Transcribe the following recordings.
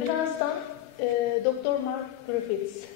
Birazdan Doktor Mark Griffiths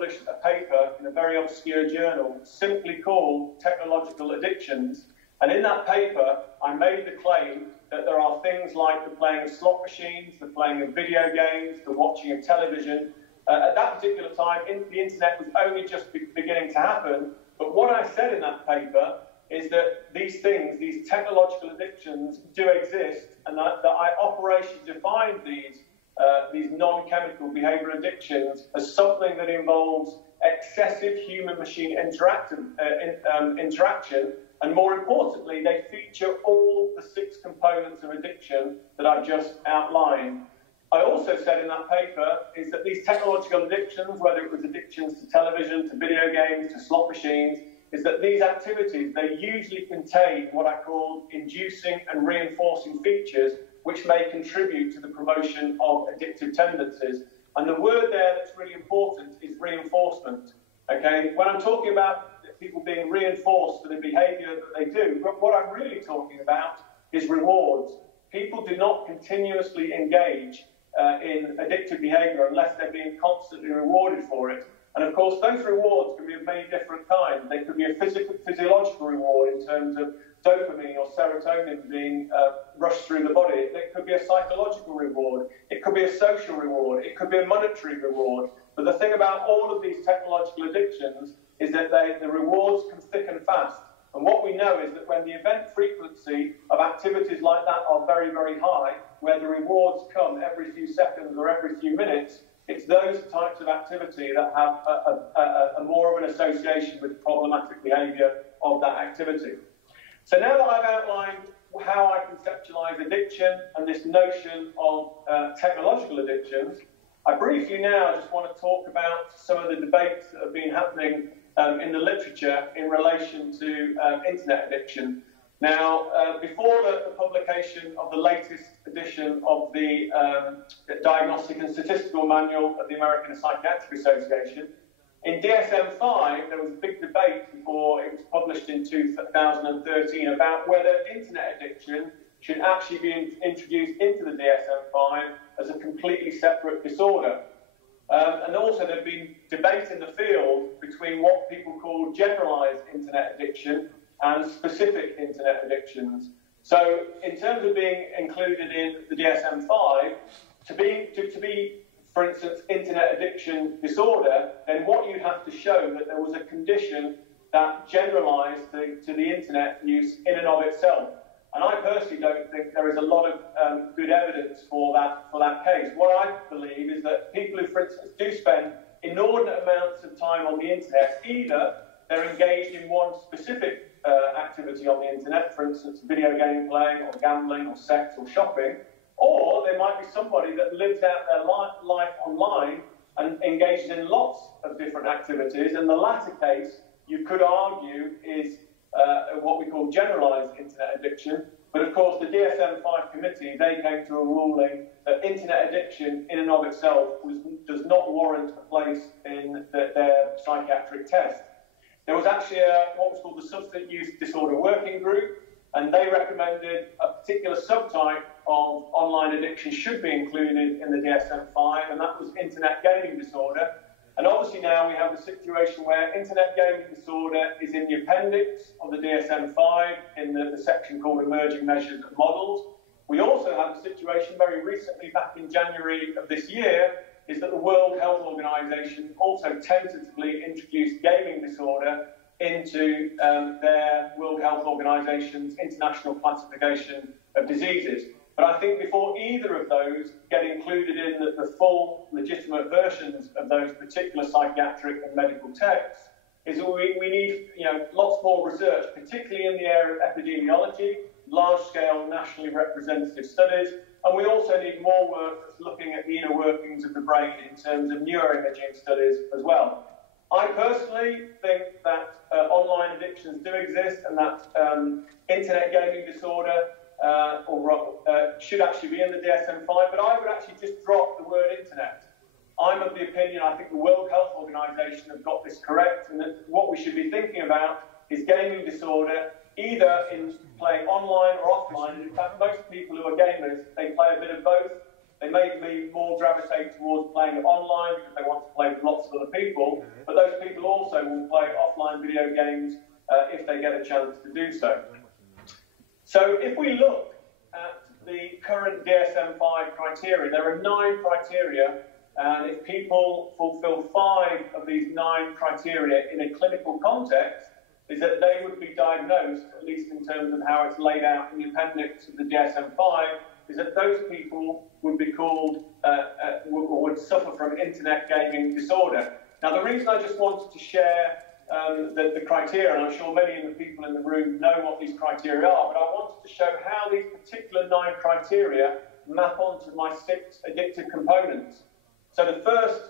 published a paper in a very obscure journal simply called Technological Addictions. And in that paper, I made the claim that there are things like the playing of slot machines, the playing of video games, the watching of television. At that particular time, the internet was only just beginning to happen. But what I said in that paper is that these things, these technological addictions, do exist, and that I operationally define these non-chemical behavioural addictions as something that involves excessive human-machine interaction, and more importantly, they feature all the 6 components of addiction that I've just outlined. I also said in that paper is that these technological addictions, whether it was addictions to television, to video games, to slot machines, is that these activities, they usually contain what I call inducing and reinforcing features which may contribute to the promotion of addictive tendencies. And the word there that's really important is reinforcement. Okay, when I'm talking about people being reinforced for the behaviour that they do, but what I'm really talking about is rewards. People do not continuously engage in addictive behaviour unless they're being constantly rewarded for it. And of course, those rewards can be of many different kinds. They could be a physiological reward in terms of dopamine or serotonin being rushed through the body. It could be a psychological reward. It could be a social reward. It could be a monetary reward. But the thing about all of these technological addictions is that the rewards come thick and fast. And what we know is that when the event frequency of activities like that are very, very high, where the rewards come every few seconds or every few minutes, it's those types of activity that have a more of an association with problematic behaviour of that activity. So now that I've outlined how I conceptualise addiction and this notion of technological addictions, I briefly now just want to talk about some of the debates that have been happening in the literature in relation to internet addiction. Now, before the publication of the latest edition of the Diagnostic and Statistical Manual of the American Psychiatric Association, in DSM-5 there was a big debate before it was published in 2013 about whether internet addiction should actually be introduced into the DSM-5 as a completely separate disorder. And also there'd been debate in the field between what people call generalised internet addiction and specific internet addictions. So in terms of being included in the DSM-5, to be, for instance, internet addiction disorder, then what you'd have to show that there was a condition that generalised to the internet use in and of itself. And I personally don't think there is a lot of good evidence for that case. What I believe is that people who, for instance, do spend inordinate amounts of time on the internet, either they're engaged in one specific activity on the internet, for instance, video game playing or gambling or sex or shopping, or they might be somebody that lives out their life online and engages in lots of different activities. And the latter case, you could argue, is what we call generalised internet addiction. But of course, the DSM-5 committee, they came to a ruling that internet addiction in and of itself does not warrant a place in their psychiatric test. There was actually what was called the Substance Use Disorder Working Group, and they recommended a particular subtype of online addiction should be included in the DSM-5, and that was internet gaming disorder. And obviously now we have a situation where internet gaming disorder is in the appendix of the DSM-5 in the section called Emerging Measures and Models. We also have a situation very recently, back in January of this year, is that the World Health Organization also tentatively introduced gaming disorder into their World Health Organization's international classification of diseases. But I think before either of those get included in the full legitimate versions of those particular psychiatric and medical texts, is that we need lots more research, particularly in the area of epidemiology, large-scale nationally representative studies, and we also need more work that's looking at the inner workings of the brain in terms of neuroimaging studies as well. I personally think that online addictions do exist, and that internet gaming disorder should actually be in the DSM-5, but I would actually just drop the word internet. I'm of the opinion, I think the World Health Organization have got this correct, and that what we should be thinking about is gaming disorder, either in playing online or offline. And in fact, most people who are gamers, they play a bit of both. They may more gravitate towards playing it online because they want to play with lots of other people, but those people also will play offline video games if they get a chance to do so. So if we look at the current DSM-5 criteria, there are 9 criteria, and if people fulfill 5 of these 9 criteria in a clinical context, is that they would be diagnosed, at least in terms of how it's laid out in the appendix of the DSM-5, is that those people would be called, would suffer from internet gaming disorder. Now, the reason I just wanted to share the criteria, and I'm sure many of the people in the room know what these criteria are, but I wanted to show how these particular 9 criteria map onto my 6 addictive components. So the first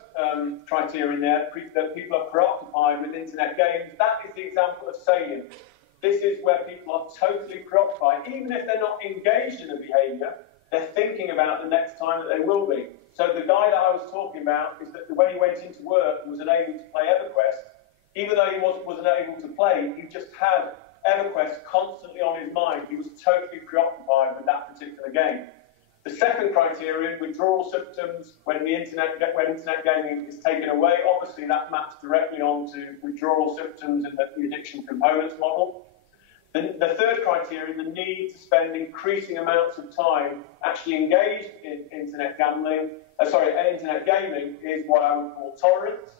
criterion there, that people are preoccupied with internet games, that is the example of salience. This is where people are totally preoccupied. Even if they're not engaged in a behaviour, they're thinking about the next time that they will be. So the guy that I was talking about is that when he went into work and was unable to play EverQuest, even though he wasn't able to play, he just had EverQuest constantly on his mind. He was totally preoccupied with that particular game. The second criterion, withdrawal symptoms when internet gaming is taken away, obviously that maps directly onto withdrawal symptoms in the addiction components model. The third criterion, the need to spend increasing amounts of time actually engaged in internet gaming, is what I would call tolerance.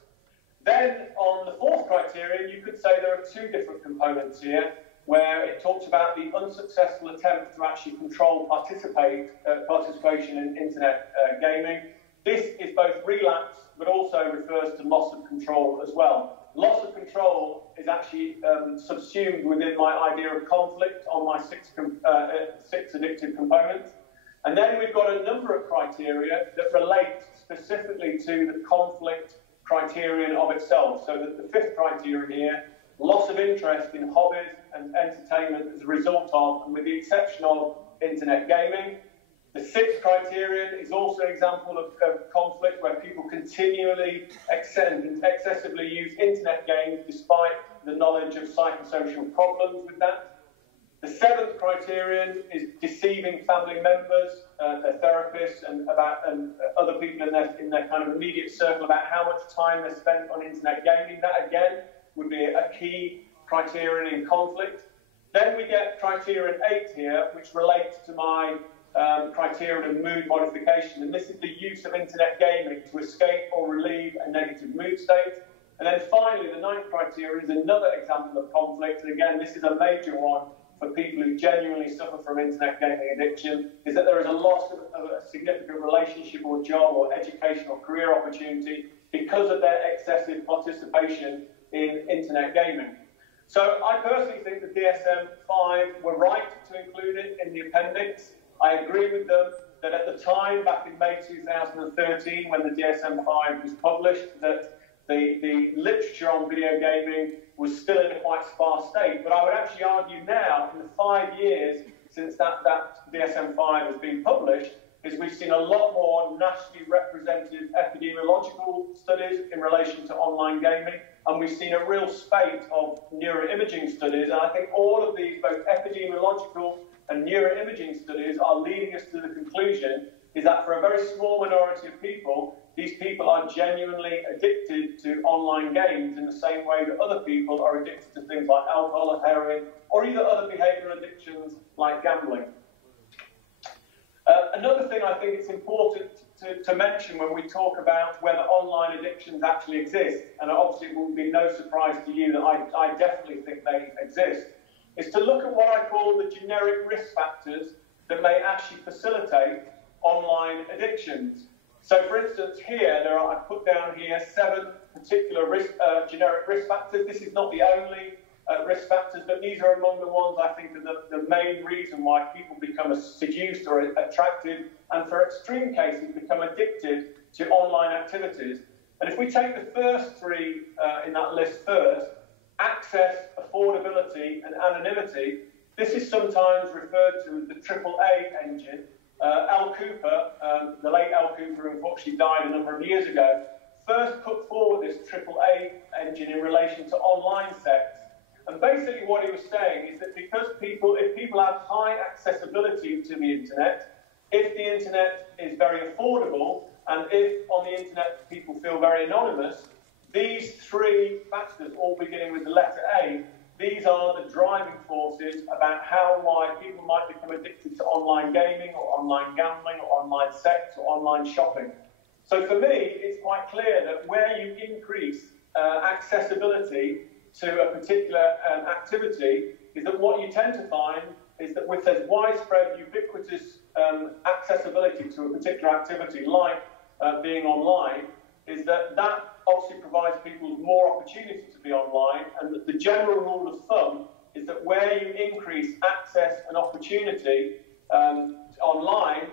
Then on the fourth criterion, you could say there are 2 different components here, where it talks about the unsuccessful attempt to actually control participation in internet gaming. This is both relapse, but also refers to loss of control as well. Loss of control is actually subsumed within my idea of conflict on my 6 addictive components. And then we've got a number of criteria that relate specifically to the conflict criterion of itself. So that the 5th criterion here, loss of interest in hobbies and entertainment as a result of, and with the exception of, internet gaming. The 6th criterion is also an example of conflict where people continually excessively use internet games despite the knowledge of psychosocial problems with that. The 7th criterion is deceiving family members, their therapists, and other people in their kind of immediate circle about how much time they spent on internet gaming. That again would be a key criterion in conflict. Then we get criterion 8 here, which relates to my criterion of mood modification, and this is the use of internet gaming to escape or relieve a negative mood state. And then finally, the 9th criterion is another example of conflict, and again, this is a major one for people who genuinely suffer from internet gaming addiction, is that there is a loss of a significant relationship or job or educational career opportunity because of their excessive participation in internet gaming. So I personally think the DSM-5 were right to include it in the appendix. I agree with them that at the time, back in May 2013, when the DSM-5 was published, that the literature on video gaming was still in a quite sparse state. But I would actually argue now, in the 5 years since that DSM-5 has been published, is we've seen a lot more nationally representative epidemiological studies in relation to online gaming, and we've seen a real spate of neuroimaging studies. And I think all of these, both epidemiological and neuroimaging studies, are leading us to the conclusion is that for a very small minority of people, these people are genuinely addicted to online games in the same way that other people are addicted to things like alcohol or heroin, or either other behavioural addictions like gambling. Another thing I think it's important to mention when we talk about whether online addictions actually exist, and obviously it will be no surprise to you that I definitely think they exist, is to look at what I call the generic risk factors that may actually facilitate online addictions. So for instance here, I put down here 7 particular generic risk factors. This is not the only risk factors, but these are among the ones I think are the main reason why people become seduced or attracted, and for extreme cases become addicted to online activities. And if we take the first 3 in that list first, access, affordability and anonymity, this is sometimes referred to as the AAA engine. Al Cooper, the late Al Cooper, who unfortunately died a number of years ago, first put forward this AAA engine in relation to online sex. And basically what he was saying is that because if people have high accessibility to the internet, if the internet is very affordable, and if on the internet people feel very anonymous, these three factors, all beginning with the letter A, these are the driving forces about how and why people might become addicted to online gaming or online gambling or online sex or online shopping. So for me, it's quite clear that where you increase accessibility to a particular activity, is that what you tend to find is that with this widespread, ubiquitous accessibility to a particular activity, like being online, is that that obviously provides people more opportunity to be online, and that the general rule of thumb is that where you increase access and opportunity online,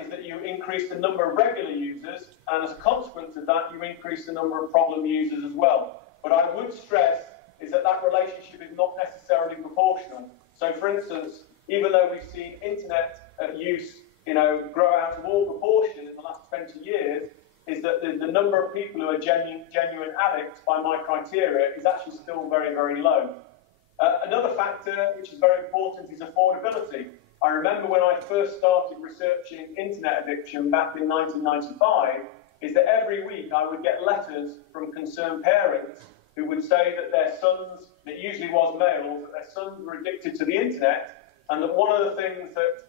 is that you increase the number of regular users, and as a consequence of that, you increase the number of problem users as well. But I would stress is that that relationship is not necessarily proportional. So, for instance, even though we've seen internet use, grow out of all proportion in the last 20 years, is that the number of people who are genuine addicts, by my criteria, is actually still very, very low. Another factor which is very important is affordability. I remember when I first started researching internet addiction back in 1995, is that every week I would get letters from concerned parents who would say that their sons, and it usually was males, that their sons were addicted to the internet, and that one of the things that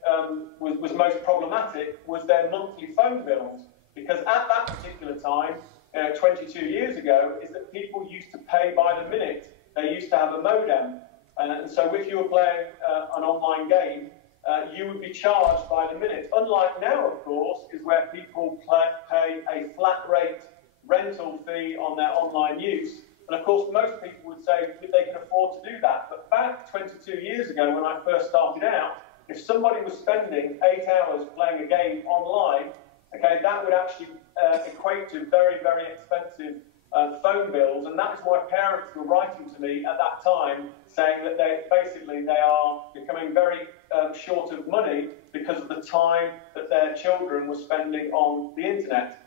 was most problematic was their monthly phone bills. Because at that particular time, 22 years ago, is that people used to pay by the minute. They used to have a modem. And so if you were playing an online game, you would be charged by the minute. Unlike now, of course, is where people pay a flat rate rental fee on their online use. And of course, most people would say that they can afford to do that. But back 22 years ago, when I first started out, if somebody was spending 8 hours playing a game online, okay, that would actually equate to very, very expensive phone bills, and that is why parents were writing to me at that time saying that they are becoming very short of money because of the time that their children were spending on the internet.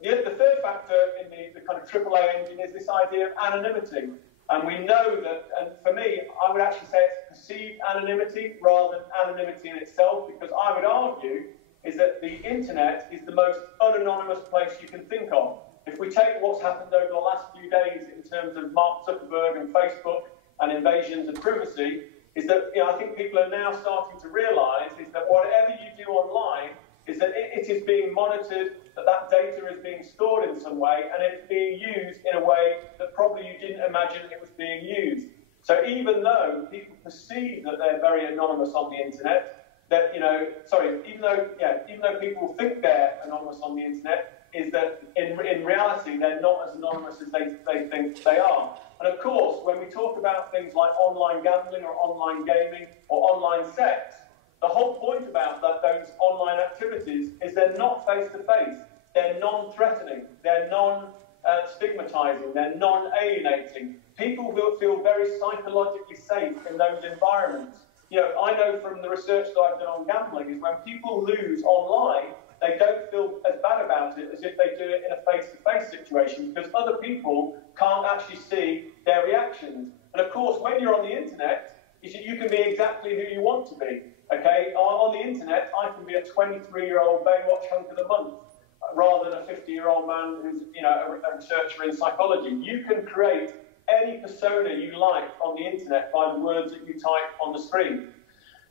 The third factor in the kind of AAA engine is this idea of anonymity. And we know that, and for me, I would actually say it's perceived anonymity rather than anonymity in itself, because I would argue is that the internet is the most unanonymous place you can think of. If we take what's happened over the last few days in terms of Mark Zuckerberg and Facebook and invasions of privacy, is that I think people are now starting to realise is that whatever you do online is that it is being monitored, that data is being stored in some way, and it's being used in a way that probably you didn't imagine it was being used. So even though people perceive that they're very anonymous on the internet, that even though people think they're anonymous on the internet, is that in reality they're not as anonymous as they think they are. And of course, when we talk about things like online gambling or online gaming or online sex, the whole point about those online activities is they're not face-to-face, they're non-threatening, they're non-stigmatizing, they're non-alienating. People will feel very psychologically safe in those environments. I know from the research that I've done on gambling is when people lose online, they don't feel as bad about it as if they do it in a face-to-face situation, because other people can't actually see their reactions. And of course, when you're on the internet, you can be exactly who you want to be. Okay, on the internet, I can be a 23-year-old Baywatch hunk of the month, rather than a 50-year-old man who's a researcher in psychology. You can create any persona you like on the internet by the words that you type on the screen.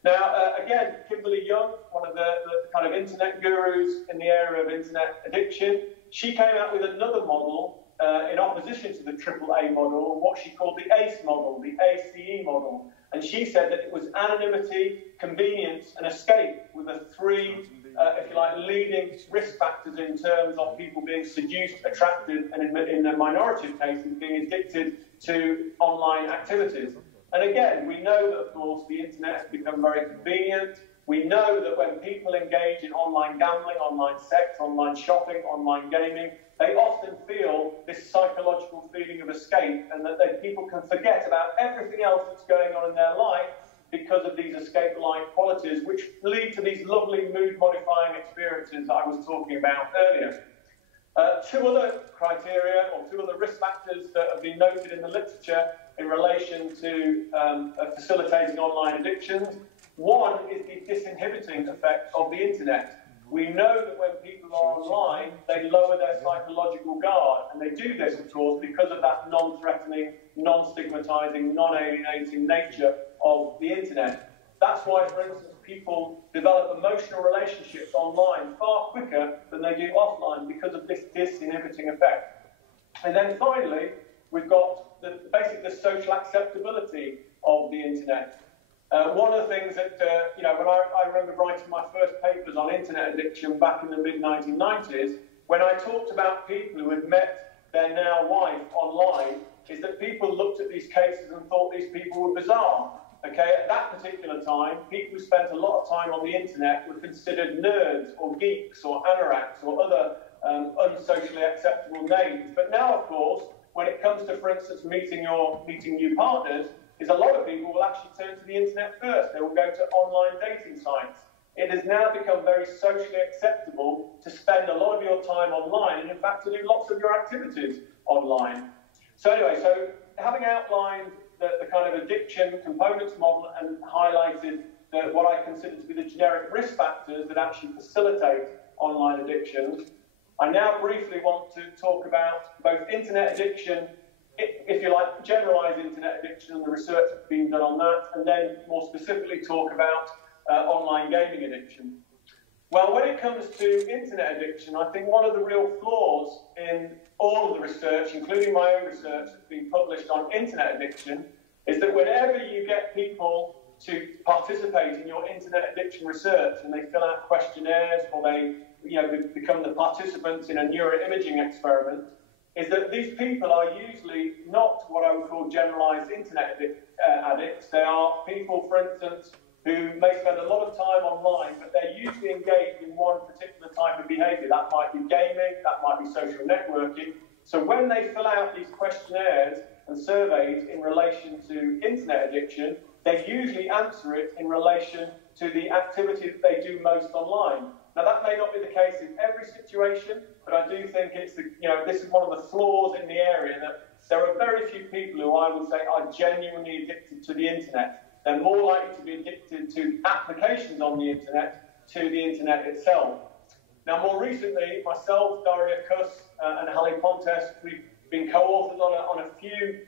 Now, again, Kimberly Young, one of the kind of internet gurus in the area of internet addiction, she came out with another model in opposition to the AAA model, what she called the ACE model, the ACE model. And she said that it was anonymity, convenience, and escape were the three, if you like, leading risk factors in terms of people being seduced, attracted, and in the minority of cases, being addicted to online activities. And again, we know that, of course, the internet has become very convenient. We know that when people engage in online gambling, online sex, online shopping, online gaming, they often feel this psychological feeling of escape, and that people can forget about everything else that's going on in their life because of these escape-like qualities, which lead to these lovely mood-modifying experiences I was talking about earlier. Two other criteria, or two other risk factors that have been noted in the literature in relation to facilitating online addictions One is the disinhibiting effect of the internet. We know that when people are online, they lower their psychological guard, and they do this, of course, because of that non-threatening, non-stigmatizing, non-alienating nature of the internet. That's why, for instance, people develop emotional relationships online far quicker than they do offline because of this disinhibiting effect. And then finally, we've got basically the social acceptability of the internet. One of the things that, when I remember writing my first papers on internet addiction back in the mid-1990s, when I talked about people who had met their now wife online, is that people looked at these cases and thought these people were bizarre. Okay, at that particular time, people who spent a lot of time on the internet were considered nerds or geeks or anoraks or other unsocially acceptable names. But now, of course, when it comes to, for instance, meeting new partners, is a lot of people will actually turn to the internet first. They will go to online dating sites. It has now become very socially acceptable to spend a lot of your time online and, in fact, to do lots of your activities online. So anyway, so having outlined the kind of addiction components model and highlighted what I consider to be the generic risk factors that actually facilitate online addictions, I now briefly want to talk about both internet addiction, if you like, generalised internet addiction and the research that's been done on that, and then more specifically talk about online gaming addiction. Well, when it comes to internet addiction, I think one of the real flaws in all of the research, including my own research that's been published on internet addiction, is that whenever you get people to participate in your internet addiction research and they fill out questionnaires or they become the participants in a neuroimaging experiment, is that these people are usually not what I would call generalised internet addicts. They are people, for instance, who may spend a lot of time online, but they're usually engaged in one particular type of behaviour. That might be gaming, that might be social networking. So when they fill out these questionnaires and surveys in relation to internet addiction, they usually answer it in relation to the activity that they do most online. Now, that may not be the case in every situation, but I do think it's this is one of the flaws in the area, that there are very few people who I would say are genuinely addicted to the internet. They're more likely to be addicted to applications on the internet, to the internet itself. Now, more recently, myself, Daria Kuss, and Hallie Pontes, we've been co-authors on a few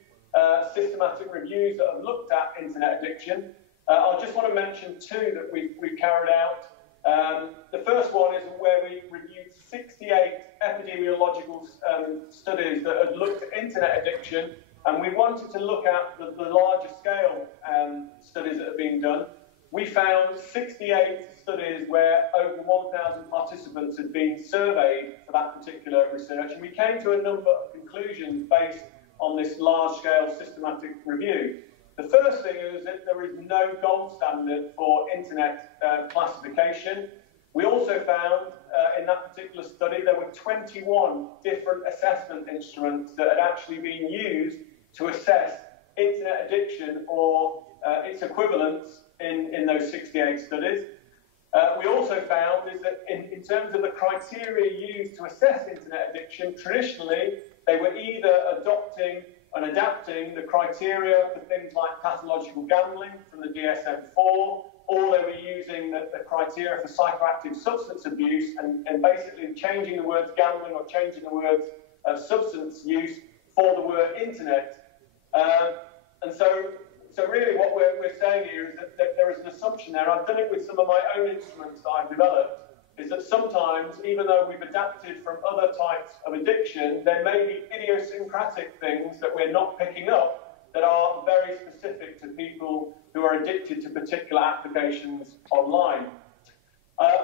systematic reviews that have looked at internet addiction. I just want to mention two that we've carried out. The first one is where we reviewed 68 epidemiological studies that had looked at internet addiction, and we wanted to look at the larger scale studies that have been done. We found 68 studies where over 1,000 participants had been surveyed for that particular research, and we came to a number of conclusions based on this large-scale systematic review. The first thing is that there is no gold standard for internet classification. We also found in that particular study there were 21 different assessment instruments that had actually been used to assess internet addiction or its equivalents in those 68 studies. We also found is that in terms of the criteria used to assess internet addiction, traditionally they were either adopting and adapting the criteria for things like pathological gambling from the DSM-4, or they were using the criteria for psychoactive substance abuse and basically changing the words gambling or changing the words substance use for the word internet. And so really what we're saying here is that there is an assumption there. I've done it with some of my own instruments that I've developed, is that sometimes, even though we've adapted from other types of addiction, there may be idiosyncratic things that we're not picking up that are very specific to people who are addicted to particular applications online.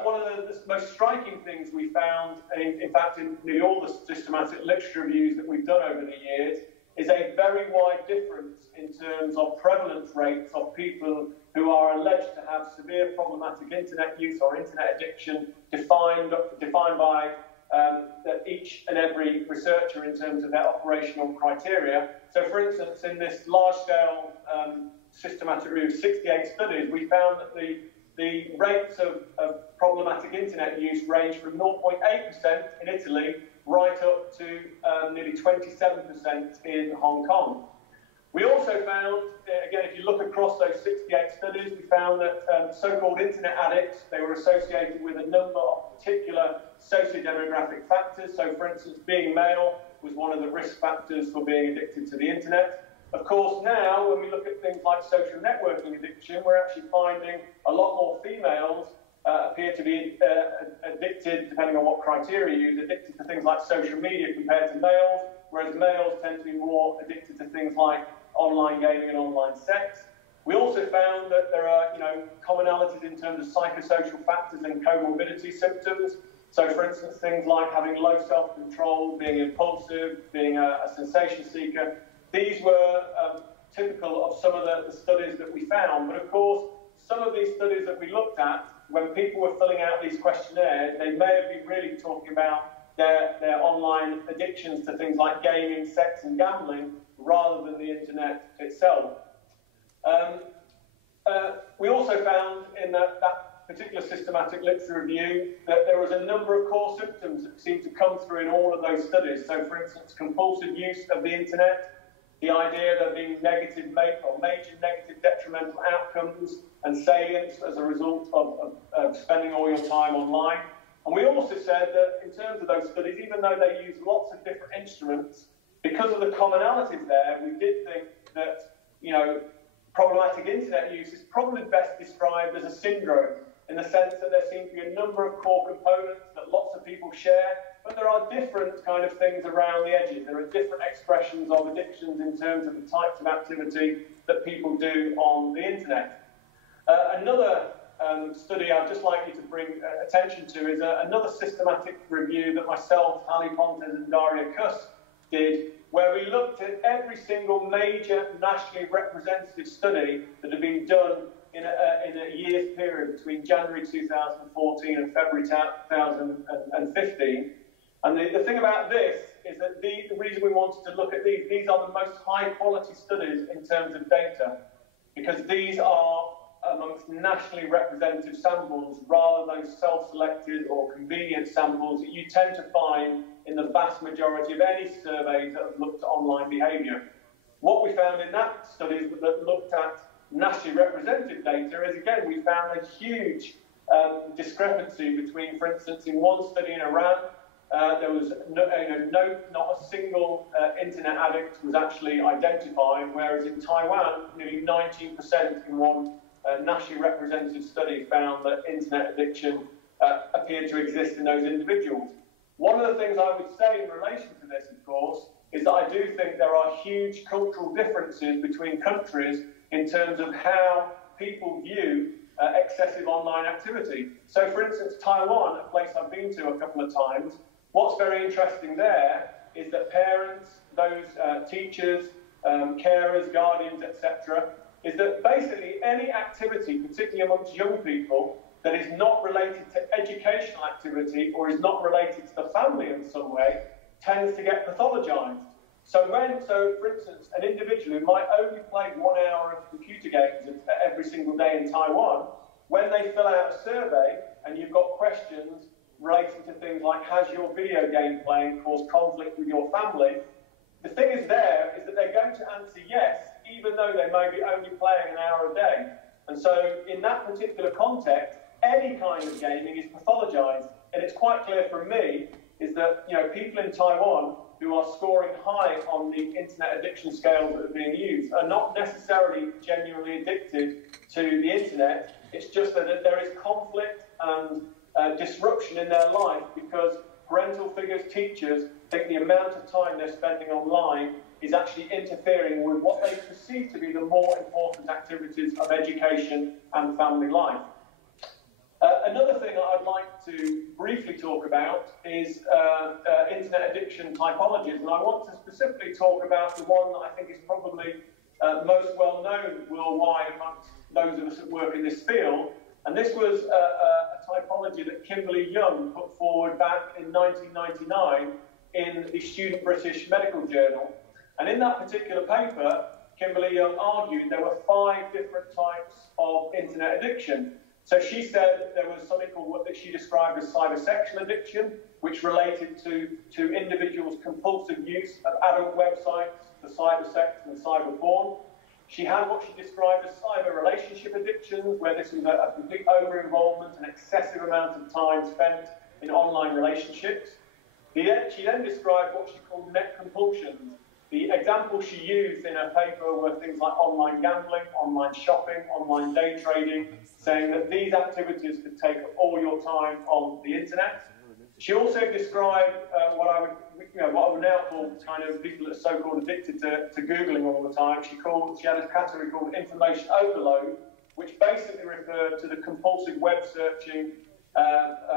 One of the most striking things we found, in fact in nearly all the systematic literature reviews that we've done over the years, is a very wide difference in terms of prevalence rates of people who are alleged to have severe problematic internet use or internet addiction, defined by each and every researcher in terms of their operational criteria. So, for instance, in this large-scale systematic review of 68 studies, we found that the rates of problematic internet use range from 0.8% in Italy right up to nearly 27% in Hong Kong. We also found, again, if you look across those 68 studies, we found that so-called internet addicts, they were associated with a number of particular socio-demographic factors. So, for instance, being male was one of the risk factors for being addicted to the internet. Of course, now, when we look at things like social networking addiction, we're actually finding a lot more females appear to be addicted, depending on what criteria you use, addicted to things like social media compared to males, whereas males tend to be more addicted to things like online gaming and online sex. We also found that there are, commonalities in terms of psychosocial factors and comorbidity symptoms. So, for instance, things like having low self-control, being impulsive, being a sensation seeker. These were typical of some of the studies that we found. But, of course, some of these studies that we looked at, when people were filling out these questionnaires, they may have been really talking about their online addictions to things like gaming, sex and gambling, rather than the internet itself. We also found in that particular systematic literature review that there was a number of core symptoms that seemed to come through in all of those studies. So, for instance, compulsive use of the internet, the idea that being major negative detrimental outcomes and salience as a result of spending all your time online. And we also said that in terms of those studies, even though they use lots of different instruments, because of the commonalities there, we did think that, problematic internet use is probably best described as a syndrome, in the sense that there seem to be a number of core components that lots of people share, but there are different kind of things around the edges. There are different expressions of addictions in terms of the types of activity that people do on the internet. Another study I'd just like you to bring attention to is another systematic review that myself, Ali Pontes and Daria Kuss did, where we looked at every single major nationally representative study that had been done in a year's period between January 2014 and February 2015. And the thing about this is that the reason we wanted to look at these are the most high quality studies in terms of data, because these are amongst nationally representative samples rather than self-selected or convenient samples that you tend to find in the vast majority of any surveys that have looked at online behaviour. What we found in that study that looked at nationally representative data is, again, we found a huge discrepancy between, for instance, in one study in Iran, there was not a single internet addict was actually identified, whereas in Taiwan, nearly 19% in one nationally representative study found that internet addiction appeared to exist in those individuals. One of the things I would say in relation to this, of course, is that I do think there are huge cultural differences between countries in terms of how people view excessive online activity. So, for instance, Taiwan, a place I've been to a couple of times, what's very interesting there is that parents, those teachers, carers, guardians, etc., is that basically any activity, particularly amongst young people, that is not related to educational activity or is not related to the family in some way, tends to get pathologized. So, for instance, an individual who might only play 1 hour of computer games every single day in Taiwan, when they fill out a survey and you've got questions relating to things like, has your video game playing caused conflict with your family? The thing is that they're going to answer yes, even though they may be only playing an hour a day. And so, in that particular context, any kind of gaming is pathologized. And it's quite clear from me is that, people in Taiwan who are scoring high on the internet addiction scales that are being used are not necessarily genuinely addicted to the internet. It's just that there is conflict and disruption in their life because parental figures, teachers, think the amount of time they're spending online is actually interfering with what they perceive to be the more important activities of education and family life. Another thing I'd like to briefly talk about is internet addiction typologies, and I want to specifically talk about the one that I think is probably most well known worldwide amongst those of us that work in this field, and this was a typology that Kimberly Young put forward back in 1999 in the Student British Medical Journal. And in that particular paper, Kimberly Young argued there were 5 different types of internet addiction. So she said there was something called what she described as cybersexual addiction, which related to individuals' compulsive use of adult websites for cybersex and cyber porn. She had what she described as cyber relationship addictions, where this was a complete over-involvement and excessive amount of time spent in online relationships. She then described what she called net compulsions. The examples she used in her paper were things like online gambling, online shopping, online day trading, saying that these activities could take up all your time on the internet. She also described what I would now call kind of people that are so-called addicted to Googling all the time. She had a category called information overload, which basically referred to the compulsive web searching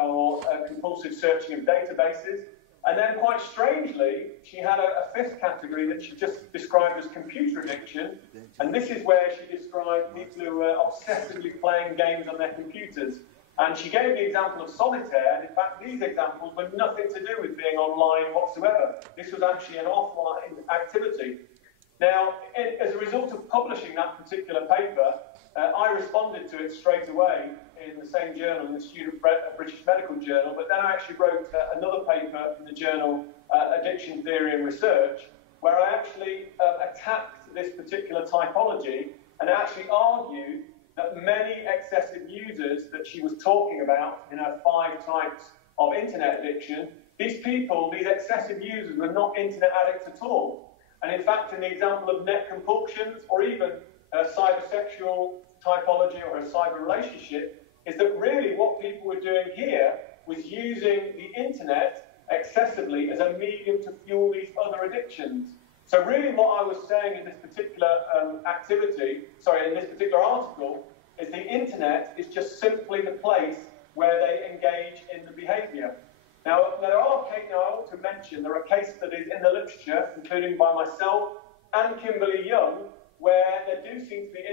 or compulsive searching of databases. And then, quite strangely, she had a fifth category that she just described as computer addiction. And this is where she described people who were obsessively playing games on their computers. And she gave the example of solitaire. And in fact, these examples were nothing to do with being online whatsoever. This was actually an offline activity. Now, as a result of publishing that particular paper, I responded to it straight away in the same journal, in the British Medical Journal, but then I actually wrote another paper in the journal Addiction Theory and Research, where I actually attacked this particular typology and actually argued that many excessive users that she was talking about in her 5 types of internet addiction, these people, these excessive users, were not internet addicts at all. And in fact, in the example of net compulsions or even cybersexual typology or a cyber relationship, is that really what people were doing here was using the internet excessively as a medium to fuel these other addictions. So really what I was saying in this particular in this particular article, is the internet is just simply the place where they engage in the behaviour. Now, I want to mention there are case studies in the literature, including by myself and Kimberly Young, where there do seem to be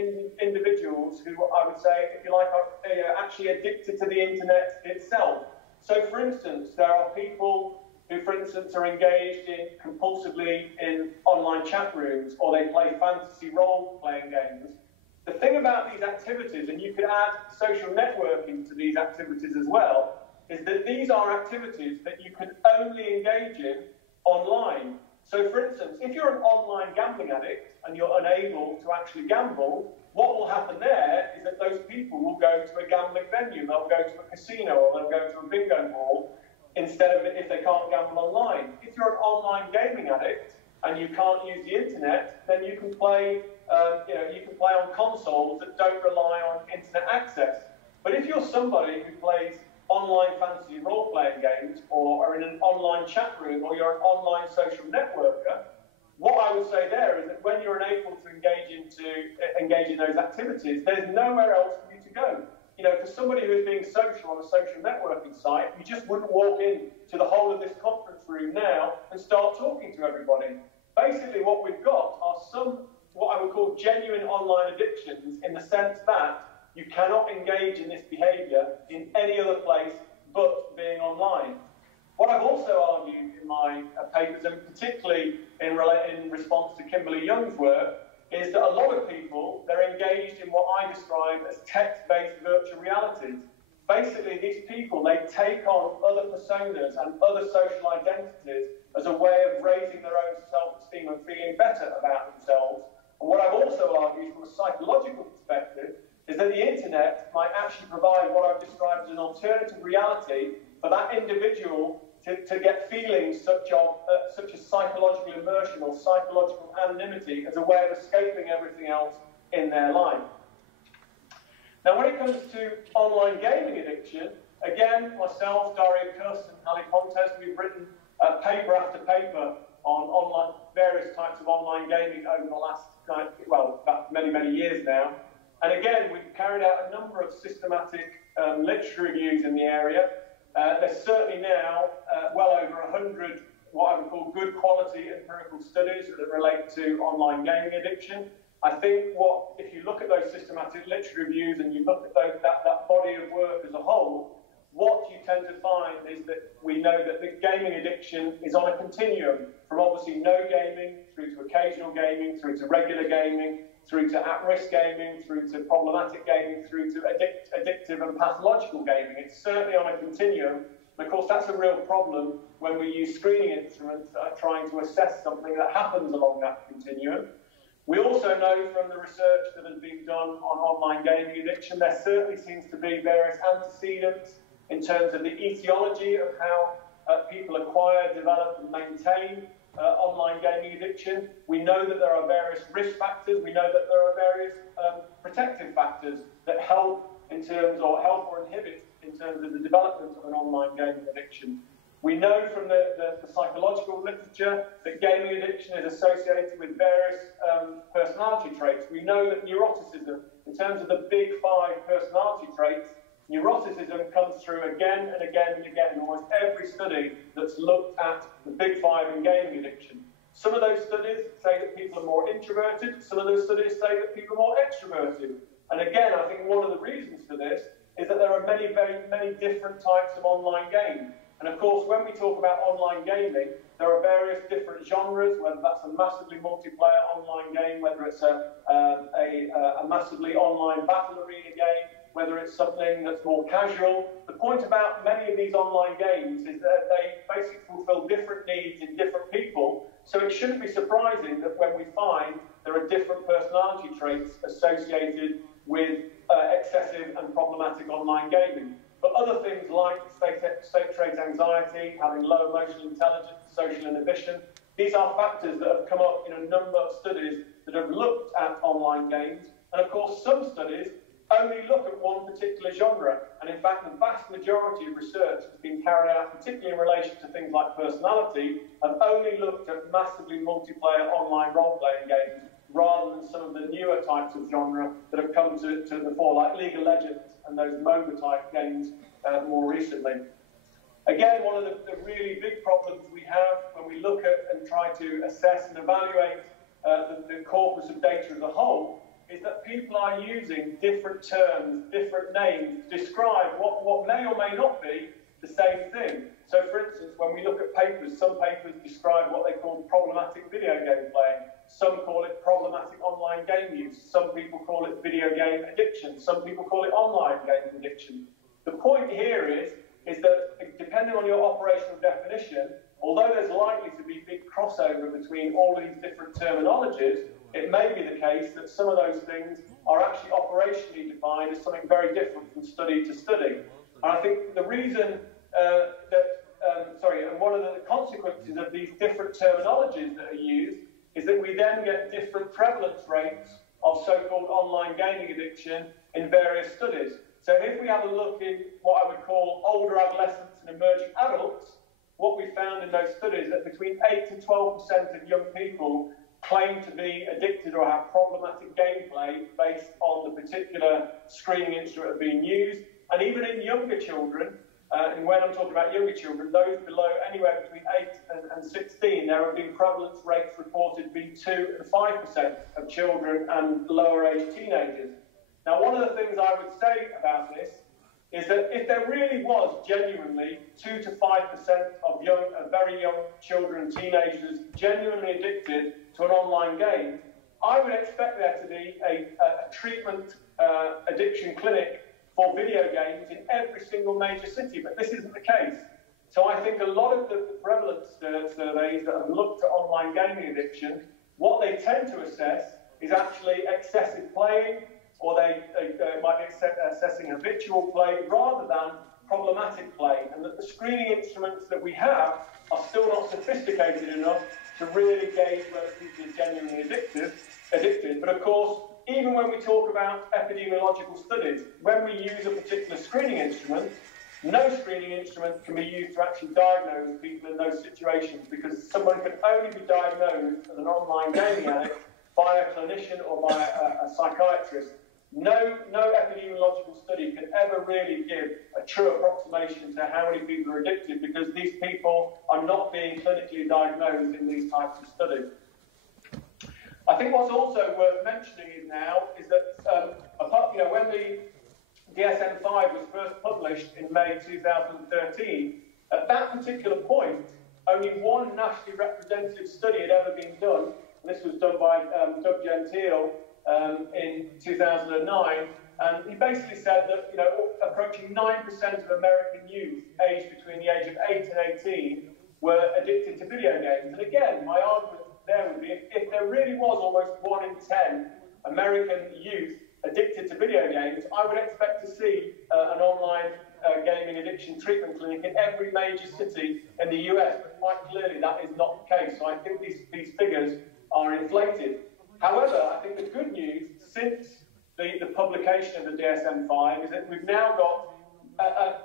individuals who, I would say, if you like, are actually addicted to the internet itself. So, for instance, there are people who, for instance, are engaged compulsively in online chat rooms, or they play fantasy role-playing games. The thing about these activities, and you could add social networking to these activities as well, is that these are activities that you can only engage in online. So, for instance, if you're an online gambling addict and you're unable to actually gamble, what will happen there is that those people will go to a gambling venue. They'll go to a casino or they'll go to a bingo hall instead of if they can't gamble online. If you're an online gaming addict and you can't use the internet, then you can play, on consoles that don't rely on internet access. But if you're somebody who plays online fantasy role-playing games, or are in an online chat room, or you're an online social networker, what I would say there is that when you're unable to engage in those activities, there's nowhere else for you to go. You know, for somebody who is being social on a social networking site, you just wouldn't walk in to the whole of this conference room now and start talking to everybody. Basically, what we've got are some, what I would call genuine online addictions, in the sense that you cannot engage in this behaviour in any other place but being online. What I've also argued in my papers, and particularly in response to Kimberly Young's work, is that a lot of people, they're engaged in what I describe as text-based virtual realities. Basically, these people, they take on other personas and other social identities as a way of raising their own self-esteem and feeling better about themselves. And what I've also argued from a psychological perspective is that the internet might actually provide what I've described as an alternative reality for that individual to get feelings such as psychological immersion or psychological anonymity as a way of escaping everything else in their life. Now, when it comes to online gaming addiction, again, myself, Daria Kuss and Ali Pontes, we've written paper after paper on various types of online gaming over the last, many, many years now. And again, we've carried out a number of systematic literature reviews in the area. There's certainly now well over 100 what I would call good quality empirical studies that relate to online gaming addiction. I think if you look at those systematic literature reviews and you look at that body of work as a whole, what you tend to find is that we know that the gaming addiction is on a continuum from obviously no gaming through to occasional gaming, through to regular gaming, through to at-risk gaming, through to problematic gaming, through to addictive and pathological gaming. It's certainly on a continuum, And of course, that's a real problem when we use screening instruments that are trying to assess something that happens along that continuum. We also know from the research that has been done on online gaming addiction, there certainly seems to be various antecedents in terms of the etiology of how people acquire, develop and maintain online gaming addiction. We know that there are various risk factors. We know that there are various protective factors that help in terms, or help or inhibit in terms of the development of an online gaming addiction. We know from the psychological literature that gaming addiction is associated with various personality traits. We know that neuroticism, in terms of the big 5 personality traits, neuroticism comes through again and again and again in almost every study that's looked at the big 5 in gaming addiction. Some of those studies say that people are more introverted. Some of those studies say that people are more extroverted. And again, I think one of the reasons for this is that there are many different types of online games. And of course, when we talk about online gaming, there are various different genres, whether that's a massively multiplayer online game, whether it's a massively online battle arena game, whether it's something that's more casual. The point about many of these online games is that they basically fulfill different needs in different people. So it shouldn't be surprising that when we find there are different personality traits associated with excessive and problematic online gaming. But other things like state trait anxiety, having low emotional intelligence, social inhibition, these are factors that have come up in a number of studies that have looked at online games. And of course, some studies only look at one particular genre. And in fact, the vast majority of research that's been carried out, particularly in relation to things like personality, have only looked at massively multiplayer online role-playing games, rather than some of the newer types of genre that have come to the fore, like League of Legends and those MOBA-type games more recently. Again, one of the really big problems we have when we look at and try to assess and evaluate the corpus of data as a whole is that people are using different terms, different names to describe what may or may not be the same thing. So, for instance, when we look at papers, some papers describe what they call problematic video game playing. Some call it problematic online game use. Some people call it video game addiction. Some people call it online game addiction. The point here is that depending on your operational definition, although there's likely to be big crossover between all these different terminologies, it may be the case that some of those things are actually operationally defined as something very different from study to study. And I think the reason and one of the consequences of these different terminologies that are used is that we then get different prevalence rates of so-called online gaming addiction in various studies. So if we have a look in what I would call older adolescents and emerging adults, what we found in those studies is that between 8 to 12% of young people claim to be addicted or have problematic gameplay based on the particular screening instrument being used. And even in younger children, and when I'm talking about younger children, those below anywhere between 8 and 16, there have been prevalence rates reported being 2 and 5% of children and lower age teenagers. Now, one of the things I would say about this is that if there really was genuinely 2 to 5% of very young children and teenagers genuinely addicted to an online game, I would expect there to be a treatment addiction clinic for video games in every single major city, but this isn't the case. So I think a lot of the prevalence surveys that have looked at online gaming addiction, what they tend to assess is actually excessive playing, or they might be assessing habitual play rather than problematic play, and that the screening instruments that we have are still not sophisticated enough to really gauge whether people are genuinely addicted. But of course, even when we talk about epidemiological studies, when we use a particular screening instrument, no screening instrument can be used to actually diagnose people in those situations, because someone can only be diagnosed as an online gaming addict by a clinician or by a psychiatrist. No epidemiological study can ever really give a true approximation to how many people are addicted, because these people are not being clinically diagnosed in these types of studies. I think what's also worth mentioning is that when the DSM-5 was first published in May 2013, at that particular point, only one nationally representative study had ever been done, and this was done by Doug Gentile in 2009, And he basically said that, you know, approaching 9% of American youth aged between the age of 8 and 18 were addicted to video games. And again, my argument there would be, if there really was almost 1 in 10 American youth addicted to video games, I would expect to see an online gaming addiction treatment clinic in every major city in the US, but quite clearly that is not the case. So I think these figures are inflated. However, I think the good news since the publication of the DSM-5 is that we've now got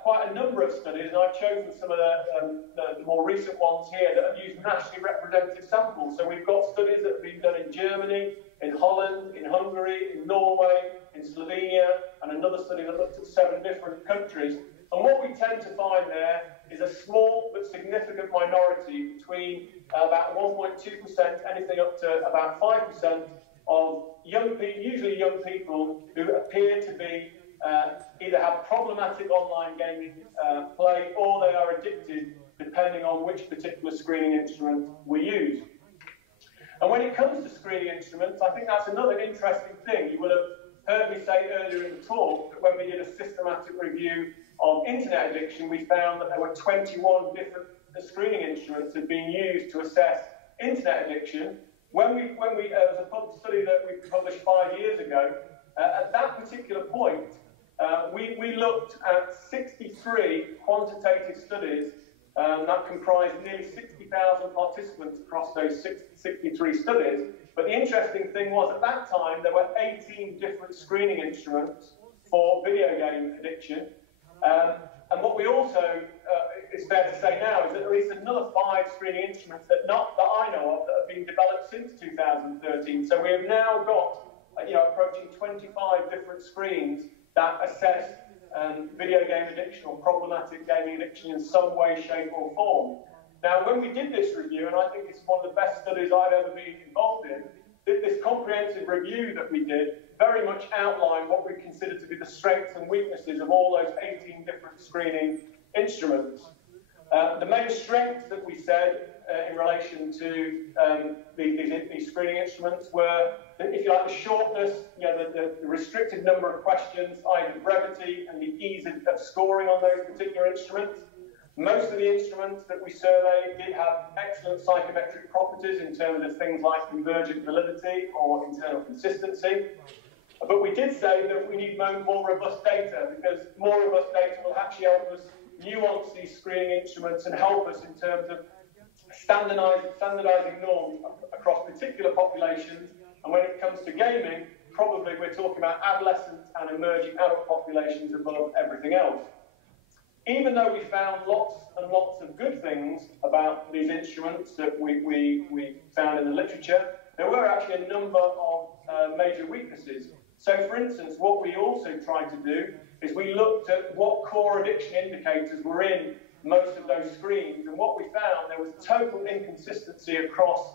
quite a number of studies, and I've chosen some of the more recent ones here that have used nationally representative samples. So we've got studies that have been done in Germany, in Holland, in Hungary, in Norway, in Slovenia, and another study that looked at 7 different countries. And what we tend to find there is a small but significant minority between about 1.2%, anything up to about 5% of young people, usually young people, who appear to be either have problematic online gaming play or they are addicted, depending on which particular screening instrument we use. And when it comes to screening instruments, I think that's another interesting thing. You will have heard me say earlier in the talk that when we did a systematic review of internet addiction, we found that there were 21 different screening instruments that had been used to assess internet addiction. When we it was a study that we published 5 years ago. At that particular point, we looked at 63 quantitative studies that comprised nearly 60,000 participants across those 63 studies. But the interesting thing was, at that time, there were 18 different screening instruments for video game addiction. And what we also, is fair to say now, is that there is another 5 screening instruments that I know of that have been developed since 2013. So we have now got, approaching 25 different screens that assess video game addiction or problematic gaming addiction in some way, shape or form. Now, when we did this review, and I think it's one of the best studies I've ever been involved in, this comprehensive review that we did very much outlined what we consider to be the strengths and weaknesses of all those 18 different screening instruments. The main strengths that we said in relation to these screening instruments were, if you like, the shortness, the restricted number of questions, i.e. the brevity and the ease of scoring on those particular instruments. Most of the instruments that we surveyed did have excellent psychometric properties in terms of things like convergent validity or internal consistency. But we did say that we need more robust data, because more robust data will actually help us nuance these screening instruments and help us in terms of standardising norms across particular populations. And when it comes to gaming, probably we're talking about adolescent and emerging adult populations above everything else. Even though we found lots and lots of good things about these instruments that we found in the literature, there were actually a number of major weaknesses. So, for instance, what we also tried to do is we looked at what core addiction indicators were in most of those screens, and what we found, there was total inconsistency across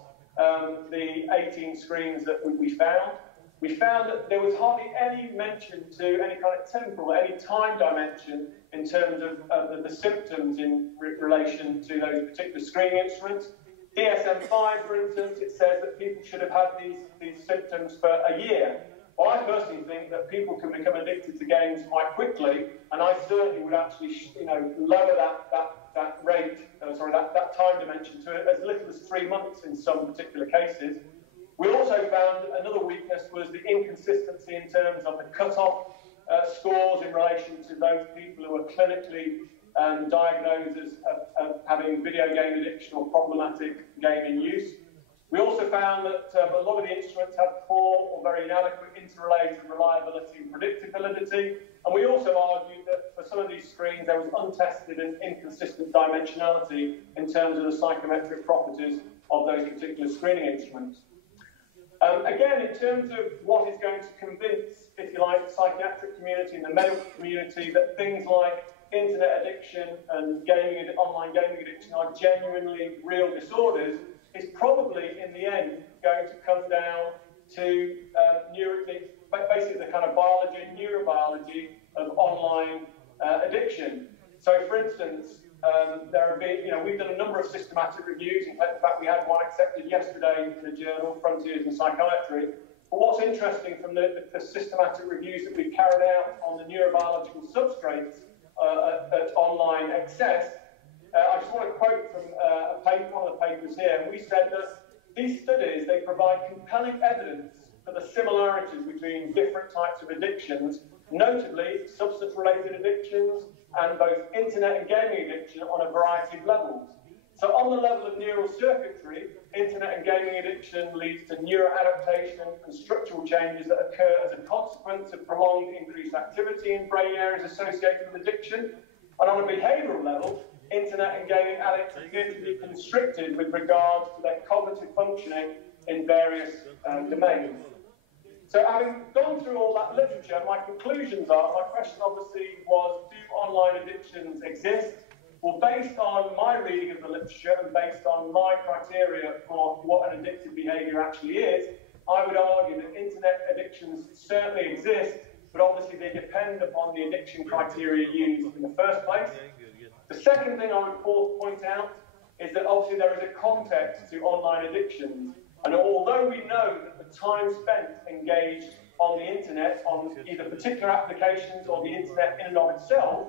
the 18 screens that we found. We found that there was hardly any mention to any kind of temporal, any time dimension in terms of the symptoms in relation to those particular screening instruments. DSM-5, for instance, it says that people should have had these symptoms for a year. Well, I personally think that people can become addicted to games quite quickly, and I certainly would actually, lower that rate, that time dimension to as little as 3 months in some particular cases. We also found another weakness was the inconsistency in terms of the cut-off scores in relation to those people who are clinically diagnosed as having video game addiction or problematic gaming use. We also found that a lot of the instruments had poor or very inadequate interrelated reliability and predictability. And we also argued that for some of these screens, there was untested and inconsistent dimensionality in terms of the psychometric properties of those particular screening instruments. Again, in terms of what is going to convince, if you like, the psychiatric community and the medical community that things like internet addiction and online gaming addiction are genuinely real disorders, is probably, in the end, going to come down to basically the kind of biology and neurobiology of online addiction. So, for instance, there have been, we've done a number of systematic reviews. In fact, we had one accepted yesterday in the journal Frontiers in Psychiatry. But what's interesting from the systematic reviews that we've carried out on the neurobiological substrates at online access, I just want to quote from one of the papers here, and we said that these studies, they provide compelling evidence for the similarities between different types of addictions, notably substance-related addictions and both internet and gaming addiction on a variety of levels. So on the level of neural circuitry, internet and gaming addiction leads to neuroadaptation and structural changes that occur as a consequence of prolonged increased activity in brain areas associated with addiction. And on a behavioural level, internet and gaming addicts appear to be constricted with regards to their cognitive functioning in various domains. So having gone through all that literature, my conclusions are, my question obviously was, do online addictions exist? Well, based on my reading of the literature and based on my criteria for what an addictive behaviour actually is, I would argue that internet addictions certainly exist, but obviously they depend upon the addiction criteria used in the first place. The second thing I would point out is that obviously there is a context to online addictions. And although we know that the time spent engaged on the internet, on either particular applications or the internet in and of itself,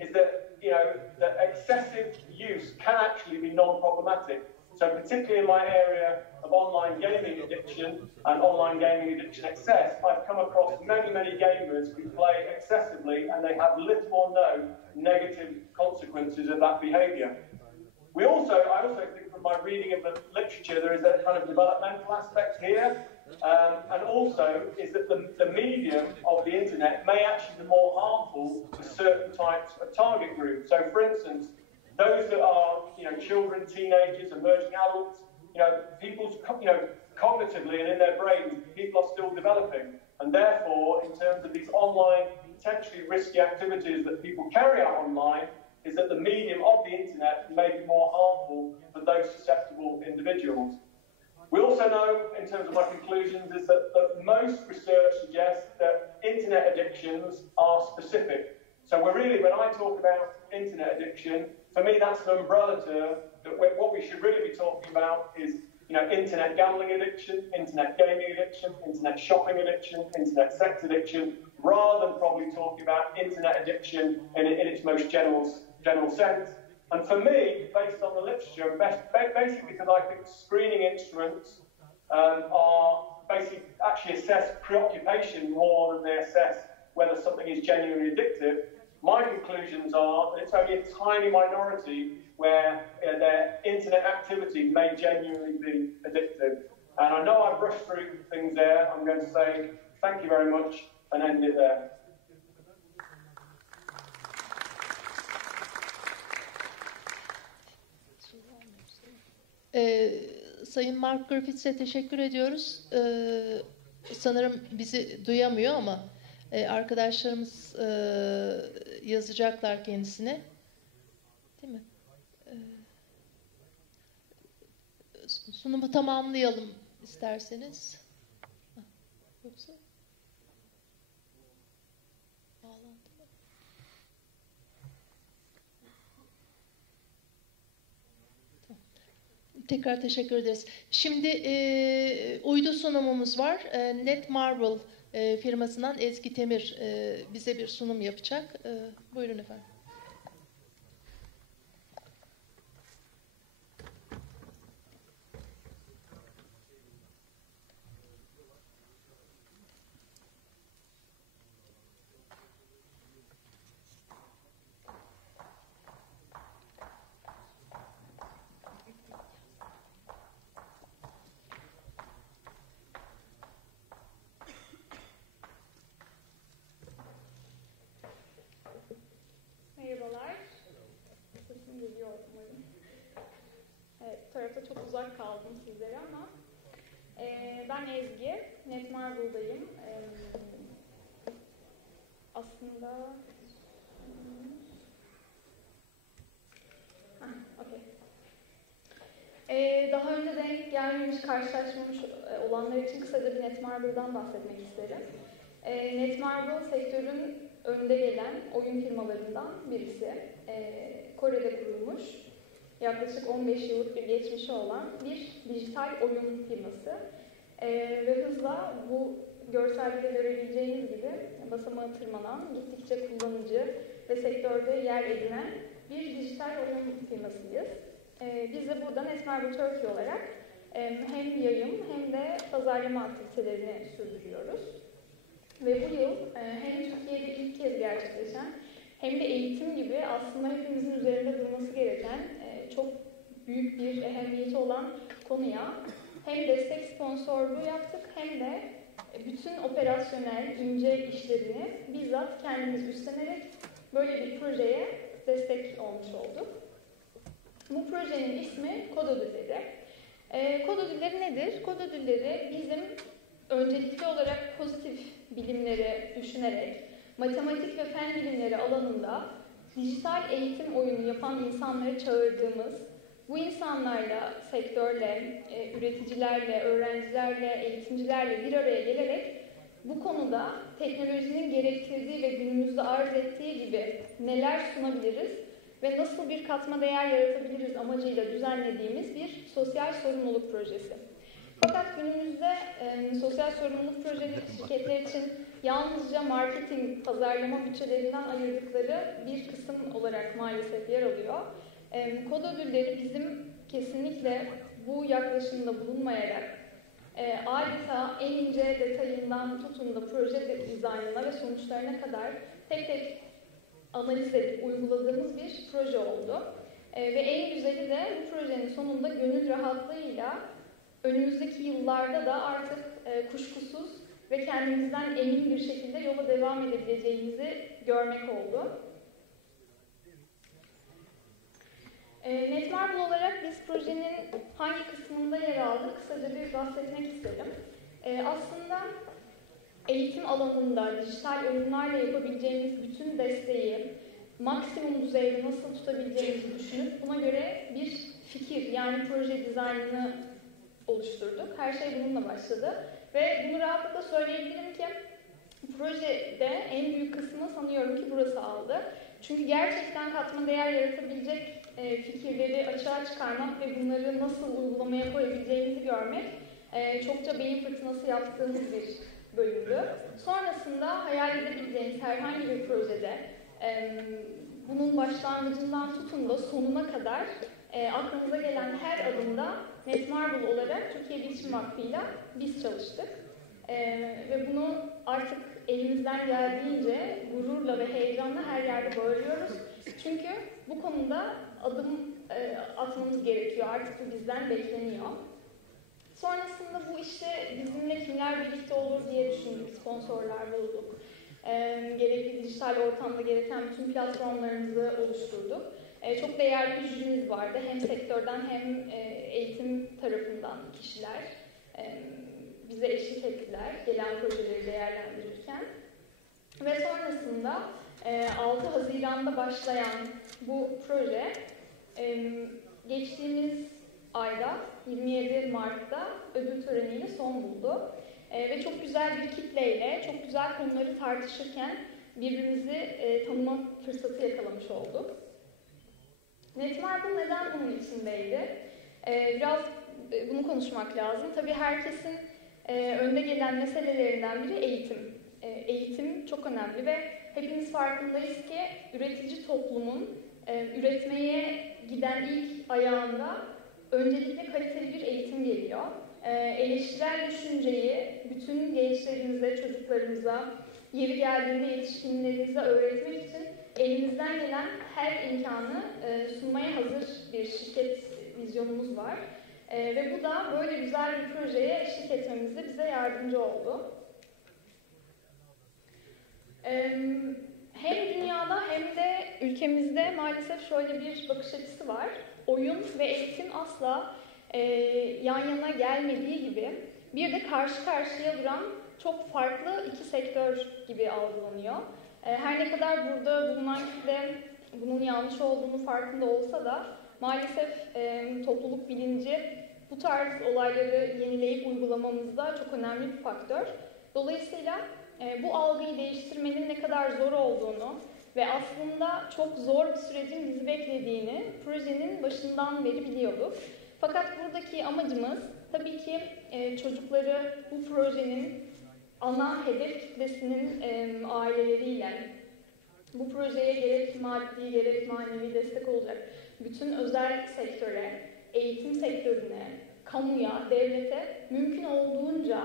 is that, you know, that excessive use can actually be non-problematic. So particularly in my area of online gaming addiction and online gaming addiction excess, I've come across many, many gamers who play excessively and they have little or no negative consequences of that behaviour. I also think from my reading of the literature, there is a kind of developmental aspect here, and also is that the medium of the internet may actually be more harmful to certain types of target groups. So, for instance, those that are, you know, children, teenagers, emerging adults, you know, people's, you know, cognitively and in their brains, people are still developing, and therefore, in terms of these online potentially risky activities that people carry out online, is that the medium of the internet may be more harmful for those susceptible individuals. We also know, in terms of my conclusions, is that most research suggests that internet addictions are specific. So we're really, when I talk about internet addiction, for me that's an umbrella term, that what we should really be talking about is, you know, internet gambling addiction, internet gaming addiction, internet shopping addiction, internet sex addiction, rather than probably talking about internet addiction in its most general sense. And for me, based on the literature, basically because I think screening instruments are basically actually assess preoccupation more than they assess whether something is genuinely addictive, my conclusions are that it's only a tiny minority where their internet activity may genuinely be addictive. And I know I've rushed through things there. I'm going to say thank you very much and end it there. Sayın Mark Griffiths'e teşekkür ediyoruz. Sanırım bizi duyamıyor ama arkadaşlarımız yazacaklar kendisine. Değil mi? Sunumu tamamlayalım isterseniz. Yoksa bağlantı mı? Tekrar teşekkür ederiz. Şimdi uydu sunumumuz var. Netmarble firmasından Ezgi Temir bize bir sunum yapacak. Buyurun efendim. Merhabalar. Sesim geliyor umarım. Evet, bu tarafta çok uzak kaldım sizlere ama ben Ezgi, Netmarble'dayım. Aslında okay. Daha önce denk gelmemiş, karşılaşmamış olanlar için kısaca bir Netmarble'dan bahsetmek isterim. Netmarble sektörün önde gelen oyun firmalarından birisi. Kore'de kurulmuş, yaklaşık 15 yıllık bir geçmişi olan bir dijital oyun firması. Ve hızla bu görselde görebileceğiniz gibi basamağı tırmanan, gittikçe kullanıcı ve sektörde yer edinen bir dijital oyun firmasıyız. Biz de burada Netmarble Turkey olarak hem yayın hem de pazarlama aktivitelerini sürdürüyoruz. Ve bu yıl hem Türkiye'de ilk kez gerçekleşen hem de eğitim gibi aslında hepimizin üzerinde durması gereken çok büyük bir ehemmiyeti olan konuya hem destek sponsorluğu yaptık hem de bütün operasyonel, ince işlerini bizzat kendimiz üstlenerek böyle bir projeye destek olmuş olduk. Bu projenin ismi Kod Ödülleri. Kod ödülleri nedir? Kod ödülleri bizim öncelikli olarak pozitif bilimleri düşünerek, matematik ve fen bilimleri alanında dijital eğitim oyunu yapan insanları çağırdığımız, bu insanlarla, sektörle, üreticilerle, öğrencilerle, eğitimcilerle bir araya gelerek bu konuda teknolojinin gerektirdiği ve günümüzde arz ettiği gibi neler sunabiliriz ve nasıl bir katma değer yaratabiliriz amacıyla düzenlediğimiz bir sosyal sorumluluk projesi. Fakat günümüzde sosyal sorumluluk projeleri şirketler için yalnızca marketing, pazarlama bütçelerinden ayırdıkları bir kısım olarak maalesef yer alıyor. Kod ödülleri bizim kesinlikle bu yaklaşımda bulunmayarak adeta en ince detayından tutun da proje dizaynına ve sonuçlarına kadar tek tek analiz edip uyguladığımız bir proje oldu. Ve en güzeli de bu projenin sonunda gönül rahatlığıyla önümüzdeki yıllarda da artık kuşkusuz ve kendimizden emin bir şekilde yola devam edebileceğimizi görmek oldu. Netmarble olarak biz projenin hangi kısmında yer aldık kısaca bir bahsetmek istedim. Aslında eğitim alanında dijital oyunlarla yapabileceğimiz bütün desteği maksimum düzeyde nasıl tutabileceğimizi düşünüp buna göre bir fikir yani proje dizaynını oluşturduk. Her şey bununla başladı ve bunu rahatlıkla söyleyebilirim ki projede en büyük kısmı sanıyorum ki burası aldı. Çünkü gerçekten katma değer yaratabilecek fikirleri açığa çıkarmak ve bunları nasıl uygulamaya koyabileceğimizi görmek çokça beyin fırtınası yaptığımız bir bölümdü. Sonrasında hayal edebileceğiniz herhangi bir projede bunun başlangıcından tutun da sonuna kadar aklınıza gelen her adımda Netmarble olarak Türkiye Bilişim Vakfı'yla biz çalıştık. Ve bunu artık elimizden geldiğince gururla ve heyecanla her yerde bağırıyoruz. Çünkü bu konuda adım atmamız gerekiyor. Artık bu bizden bekleniyor. Sonrasında bu işte bizimle kimler birlikte olur diye düşündük. Sponsorlar bulduk. Gerekli dijital ortamda gereken bütün platformlarımızı oluşturduk. Çok değerli bir jürimiz vardı. Hem sektörden hem eğitim tarafından kişiler bize eşlik ettiler gelen projeleri değerlendirirken. Ve sonrasında 6 Haziran'da başlayan bu proje geçtiğimiz ayda 27 Mart'ta ödül töreniyle son buldu. Ve çok güzel bir kitleyle, çok güzel konuları tartışırken birbirimizi tanıma fırsatı yakalamış olduk. Netmarble neden bunun içindeydi? Biraz bunu konuşmak lazım. Tabii herkesin önde gelen meselelerinden biri eğitim. Eğitim çok önemli ve hepimiz farkındayız ki üretici toplumun üretmeye giden ilk ayağında öncelikle kaliteli bir eğitim geliyor. Eleştirel düşünceyi bütün gençlerimize, çocuklarımıza, yeri geldiğinde yetişkinlerimize öğretmek için elimizden gelen her imkanı sunmaya hazır bir şirket vizyonumuz var. Ve bu da böyle güzel bir projeye eşlik etmemizde bize yardımcı oldu. Hem dünyada hem de ülkemizde maalesef şöyle bir bakış açısı var. Oyun ve eğitim asla yan yana gelmediği gibi bir de karşı karşıya duran çok farklı iki sektör gibi algılanıyor. Her ne kadar burada bulunan kitle bunun yanlış olduğunu farkında olsa da maalesef topluluk bilinci bu tarz olayları yenileyip uygulamamızda çok önemli bir faktör. Dolayısıyla bu algıyı değiştirmenin ne kadar zor olduğunu ve aslında çok zor bir sürecin bizi beklediğini projenin başından beri biliyorduk. Fakat buradaki amacımız tabii ki çocukları bu projenin ana hedef kitlesinin aileleriyle, bu projeye gerek maddi gerek manevi destek olacak bütün özel sektöre, eğitim sektörüne, kamuya, devlete mümkün olduğunca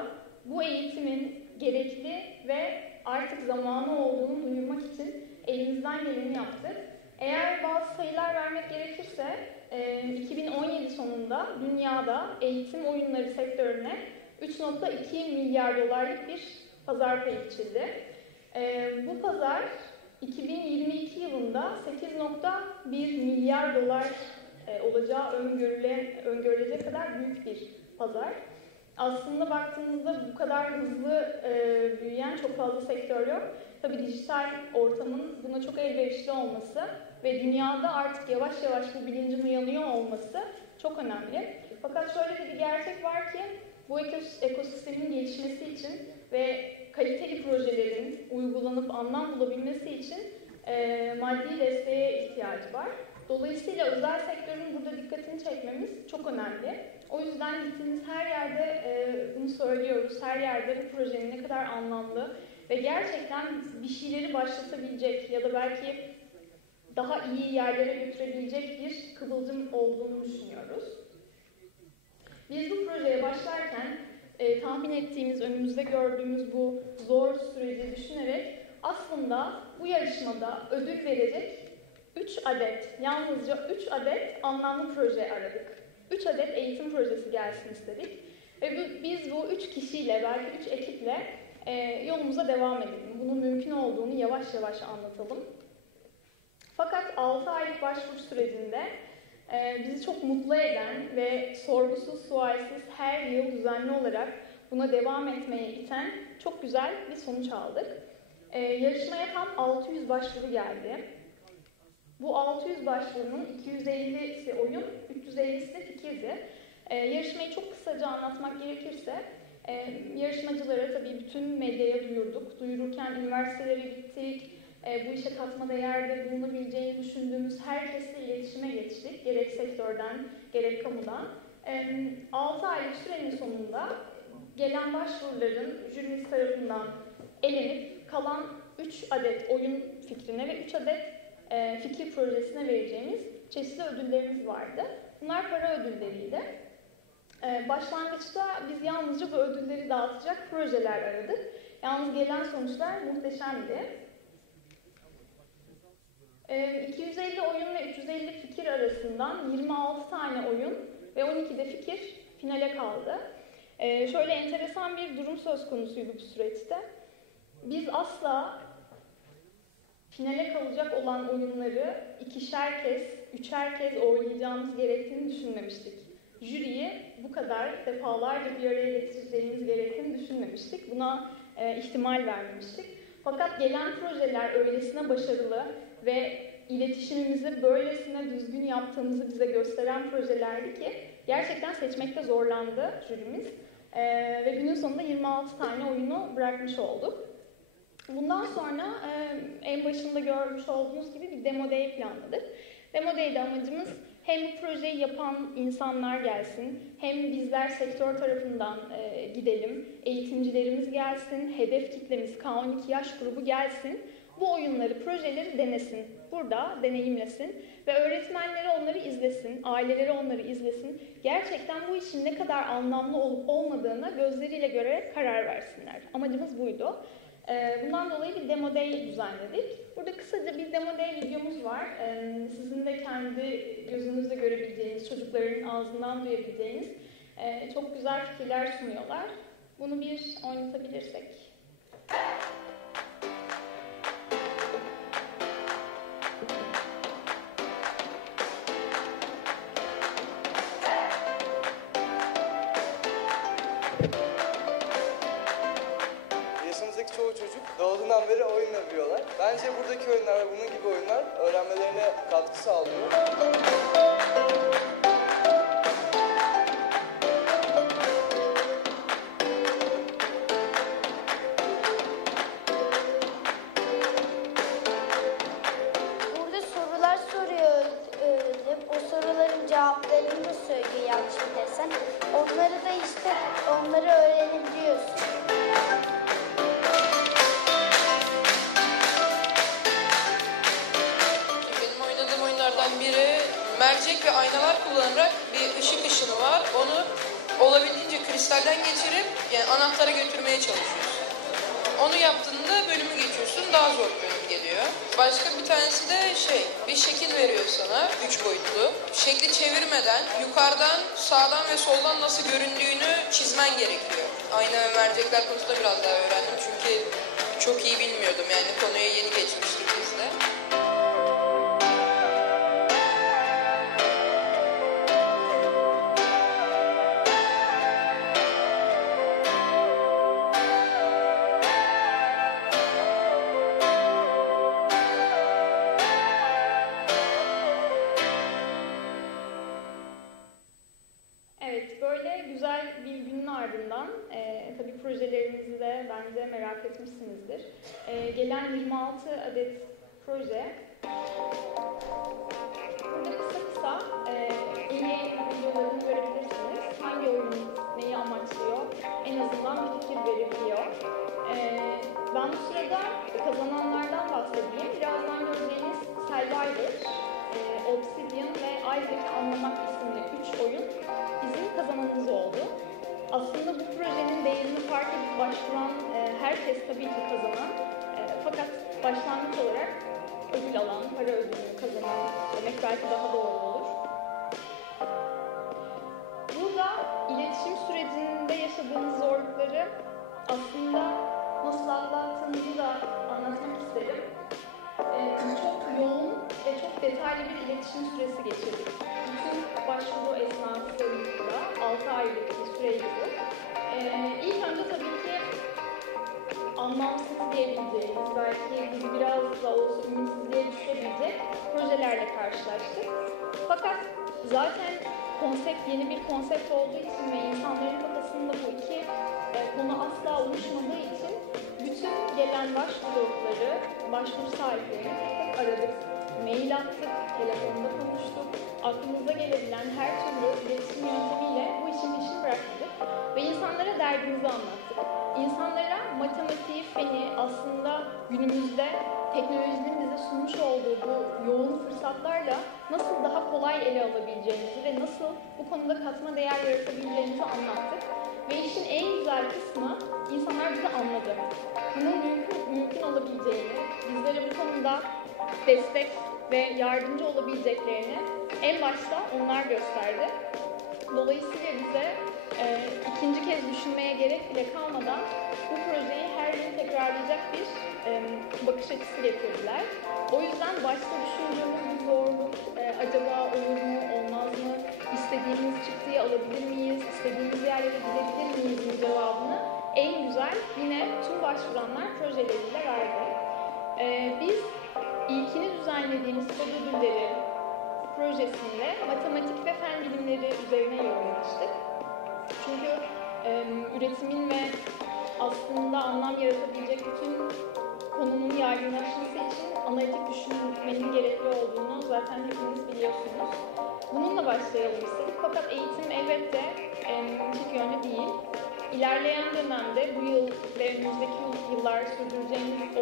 bu eğitimin gerekli ve artık zamanı olduğunu duyurmak için elimizden geleni yaptık. Eğer bazı sayılar vermek gerekirse 2017 sonunda dünyada eğitim oyunları sektörüne 3,2 milyar dolarlık bir pazar payı biçildi. Bu pazar 2022 yılında 8,1 milyar dolar olacağı öngörülecek kadar büyük bir pazar. Aslında baktığımızda bu kadar hızlı büyüyen çok fazla sektör yok. Tabii dijital ortamın buna çok elverişli olması ve dünyada artık yavaş yavaş bu bilincin uyanıyor olması çok önemli. Fakat şöyle de bir gerçek var ki bu ekosistemin gelişmesi için ve kaliteli projelerin uygulanıp anlam bulabilmesi için maddi desteğe ihtiyacı var. Dolayısıyla özel sektörün burada dikkatini çekmemiz çok önemli. O yüzden gittiğimiz her yerde bunu söylüyoruz. Her yerde bu projenin ne kadar anlamlı ve gerçekten bir şeyleri başlatabilecek ya da belki daha iyi yerlere götürebilecek bir kıvılcım olduğunu düşünüyoruz. Biz bu projeye başlarken tahmin ettiğimiz, önümüzde gördüğümüz bu zor süreci düşünerek aslında bu yarışmada ödül verecek 3 adet, yalnızca 3 adet anlamlı proje aradık. 3 adet eğitim projesi gelsin istedik. Ve biz bu 3 kişiyle, belki 3 ekiple yolumuza devam edelim. Bunun mümkün olduğunu yavaş yavaş anlatalım. Fakat 6 aylık başvuru sürecinde bizi çok mutlu eden ve sorgusuz sualsiz her yıl düzenli olarak buna devam etmeye iten çok güzel bir sonuç aldık. Yarışmaya tam 600 başvuru geldi. Bu 600 başvurunun 250'si oyun, 350'si de fikirdi. Yarışmayı çok kısaca anlatmak gerekirse, yarışmacılara tabii bütün medyaya duyurduk. Duyururken üniversitelere gittik, bu işe katma değerde bulunabileceğini düşündüğümüz herkesle iletişime geçtik. Gerek sektörden, gerek kamudan. 6 aylık sürenin sonunda gelen başvuruların jürimiz tarafından elenip kalan 3 adet oyun fikrine ve 3 adet fikir projesine vereceğimiz çeşitli ödüllerimiz vardı. Bunlar para ödülleriydi. Başlangıçta biz yalnızca bu ödülleri dağıtacak projeler aradık. Yalnız gelen sonuçlar muhteşemdi. 250 oyun ve 350 fikir arasından 26 tane oyun ve 12 de fikir finale kaldı. Şöyle enteresan bir durum söz konusuydu bu süreçte. Biz asla finale kalacak olan oyunları 2'şer kez, 3'er kez oynayacağımız gerektiğini düşünmemiştik. Jüriyi bu kadar defalarca bir araya getireceğimiz gerektiğini düşünmemiştik. Buna ihtimal vermemiştik. Fakat gelen projeler öylesine başarılı ve iletişimimizi böylesine düzgün yaptığımızı bize gösteren projelerdi ki gerçekten seçmekte zorlandı jürimiz. Ve günün sonunda 26 tane oyunu bırakmış olduk. Bundan sonra en başında görmüş olduğunuz gibi bir demo day planladık. Demo day'de amacımız hem bu projeyi yapan insanlar gelsin, hem bizler sektör tarafından gidelim, eğitimcilerimiz gelsin, hedef kitlemiz K12 yaş grubu gelsin, bu oyunları, projeleri denesin, burada deneyimlesin ve öğretmenleri onları izlesin, aileleri onları izlesin. Gerçekten bu işin ne kadar anlamlı olup olmadığını gözleriyle görerek karar versinler. Amacımız buydu. Bundan dolayı bir demo day düzenledik. Burada kısaca bir demo day videomuz var. Sizin de kendi gözünüzle görebileceğiniz, çocukların ağzından duyabileceğiniz çok güzel fikirler sunuyorlar. Bunu bir oynatabilirsek. Çoğu çocuk doğduğundan beri oyun yapıyorlar. Bence buradaki oyunlar ve bunun gibi oyunlar öğrenmelerine katkı sağlıyor. Burada sorular soruyor öğretmenim. O soruların cevaplarını da söylüyor yanlış onları öğrenebiliyorsun. Benim oynadığım oyunlardan biri mercek ve aynalar kullanarak bir ışık ışını var. Onu olabildiğince kristalden geçirip yani anahtara götürmeye çalışıyorsun. Onu yaptığında bölümü geçiyorsun, daha zor bir bölüm geliyor. Başka bir tanesi de bir şekil veriyor sana, 3 boyutlu. Şekli çevirmeden yukarıdan, sağdan ve soldan nasıl göründüğünü çizmen gerekiyor. Ayna ve mercekler konusunda biraz daha öğrendim çünkü çok iyi bilmiyordum yani konuya yeni geçmiştik biz de. Tabii projelerimizi de bence merak etmişsinizdir. Gelen 26 adet proje. Burada kısa en iyi videolarını görebilirsiniz. Hangi oyun neyi amaçlıyor? En azından bir fikir verebiliyor. Ben bu sırada kazananlardan bahsedeyim. Birazdan göreceğiniz Survivor, Obsidian ve Isaac'i Anlamak isimli 3 oyun bizim kazananımız oldu. Aslında bu projenin değerini fark edip başvuran herkes tabii ki kazanan. Fakat başlangıç olarak ödül alan, para ödülünü kazanan demek belki daha doğru olur. Burada iletişim sürecinde yaşadığımız zorlukları aslında nasıl atlattığımızı da anlatmak isterim. Çok yoğun ve çok detaylı bir iletişim süresi geçirdik. Bütün başvuru esnasında 6 aylık bir süreydi bu. İlk önce tabii ki anlamsız diyebileceğimiz, belki bizi biraz da olsa ümitsizliğe düşürebilecek projelerle karşılaştık. Fakat zaten konsept yeni bir konsept olduğu için ve insanların kafasında bu iki konu asla oluşmadığı için bütün gelen başvuruları, başvuru sahiplerini tek aradık, mail attık, telefonda konuştuk. Aklımıza gelebilen her türlü iletişim yöntemiyle bu işin peşini bırakmadık ve insanlara derdimizi anlattık. İnsanlara matematiği, feni aslında günümüzde teknolojinin bize sunmuş olduğu bu yoğun fırsatlarla nasıl daha kolay ele alabileceğimizi ve nasıl bu konuda katma değer yaratabileceğimizi anlattık. Ve işin en güzel kısmı insanlar bizi anladı. Bunun mümkün olabileceğini, bizlere bu konuda destek ve yardımcı olabileceklerini en başta onlar gösterdi. Dolayısıyla bize ikinci kez düşünmeye gerek bile kalmadan bu projeyi her gün tekrarlayacak bir bakış açısı getirdiler. O yüzden başta düşündüğümüz bir zorluk, acaba olur mu, olmaz mı, istediğimiz çıktıyı alabilir miyiz, istediğimiz yerlere gidebilir miyiz cevabını en güzel yine tüm başvuranlar projeleriyle verdi. Biz ilkini düzenlediğimiz kod ödülleri projesinde matematik ve fen bilimleri üzerine yoğunlaştık. Çünkü üretimin ve aslında anlam yaratabilecek bütün konunun yaygınlaşması için analitik düşünmenin gerekli olduğunu zaten hepiniz biliyorsunuz. Bununla başlayalım istedik. Fakat eğitim elbette tek yönlü değil. İlerleyen dönemde bu yıl ve önümüzdeki yıllar sürdürecek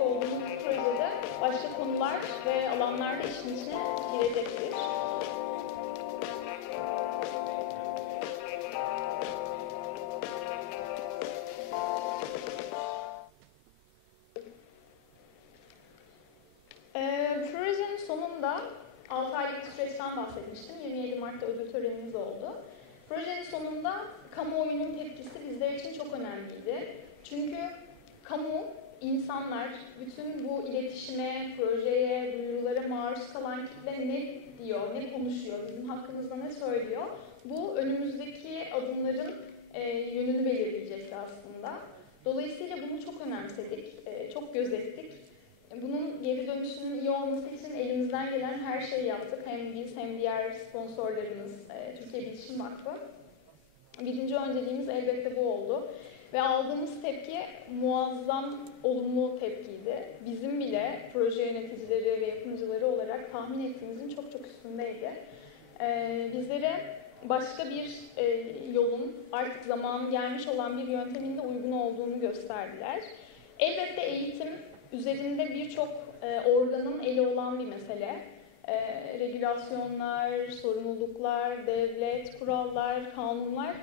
olduğumuz projede başka konular ve alanlar da işin içine girecektir. Projenin sonunda 6 aylık bir süreçten bahsetmiştim. 27 Mart'ta ödül törenimiz oldu. Projenin sonunda kamuoyunun tepkisi bizler için çok önemliydi. Çünkü kamu, insanlar, bütün bu iletişime, projeye, duyurulara maruz kalan kitle ne diyor, ne konuşuyor, bizim hakkımızda ne söylüyor, bu önümüzdeki adımların yönünü belirleyecekti aslında. Dolayısıyla bunu çok önemsedik, çok gözettik. Bunun geri dönüşünün iyi olması için elimizden gelen her şeyi yaptık. Hem biz hem diğer sponsorlarımız, Türkiye İletişim Vakfı. Birinci önceliğimiz elbette bu oldu. Ve aldığımız tepki muazzam olumlu tepkiydi. Bizim bile proje yöneticileri ve yapımcıları olarak tahmin ettiğimizin çok çok üstündeydi. Bizlere başka bir yolun, artık zamanı gelmiş olan bir yöntemin de uygun olduğunu gösterdiler. Elbette eğitim üzerinde birçok organın eli olan bir mesele. Regülasyonlar, sorumluluklar, devlet, kurallar, kanunlar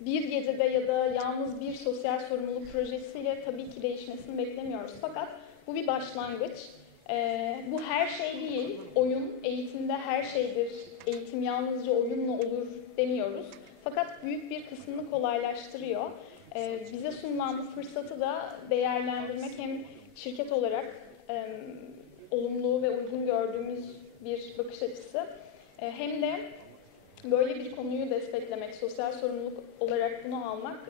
bir gecede ya da yalnız bir sosyal sorumluluk projesiyle tabii ki değişmesini beklemiyoruz. Fakat bu bir başlangıç. Bu her şey değil. Oyun eğitimde her şeydir. Eğitim yalnızca oyunla olur demiyoruz. Fakat büyük bir kısmını kolaylaştırıyor. Bize sunulan bu fırsatı da değerlendirmek hem şirket olarak olumlu ve uygun gördüğümüz bir bakış açısı, hem de böyle bir konuyu desteklemek, sosyal sorumluluk olarak bunu almak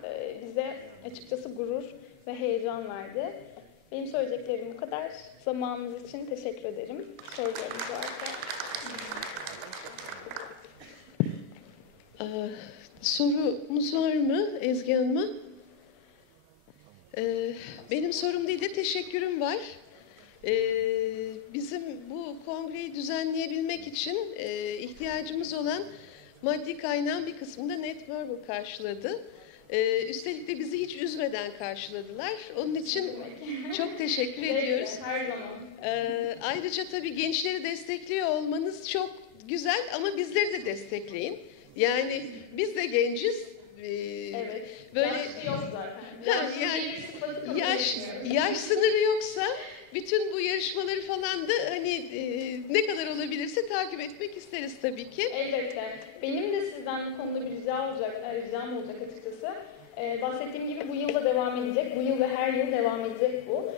bize açıkçası gurur ve heyecan verdi. Benim söyleyeceklerim bu kadar. Zamanınız için teşekkür ederim. Sorularınız varsa. Sorumuz var mı Ezgi Hanım'a? Benim sorum değil de teşekkürüm var. Bizim bu kongreyi düzenleyebilmek için ihtiyacımız olan maddi kaynağın bir kısmını da Netmarble karşıladı. Üstelik de bizi hiç üzmeden karşıladılar. Onun için çok teşekkür ediyoruz. Her zaman. Ayrıca tabii gençleri destekliyor olmanız çok güzel ama bizleri de destekleyin. Yani biz de genciz. Evet. Böyle yaş yok zaten. Yaş sınırı yoksa bütün bu yarışmaları falan da hani ne kadar olabilirse takip etmek isteriz tabii ki. Elbette. Benim de sizden bu konuda bir ricam olacak açıkçası. Bahsettiğim gibi bu yıl da devam edecek. Bu yıl ve her yıl devam edecek bu.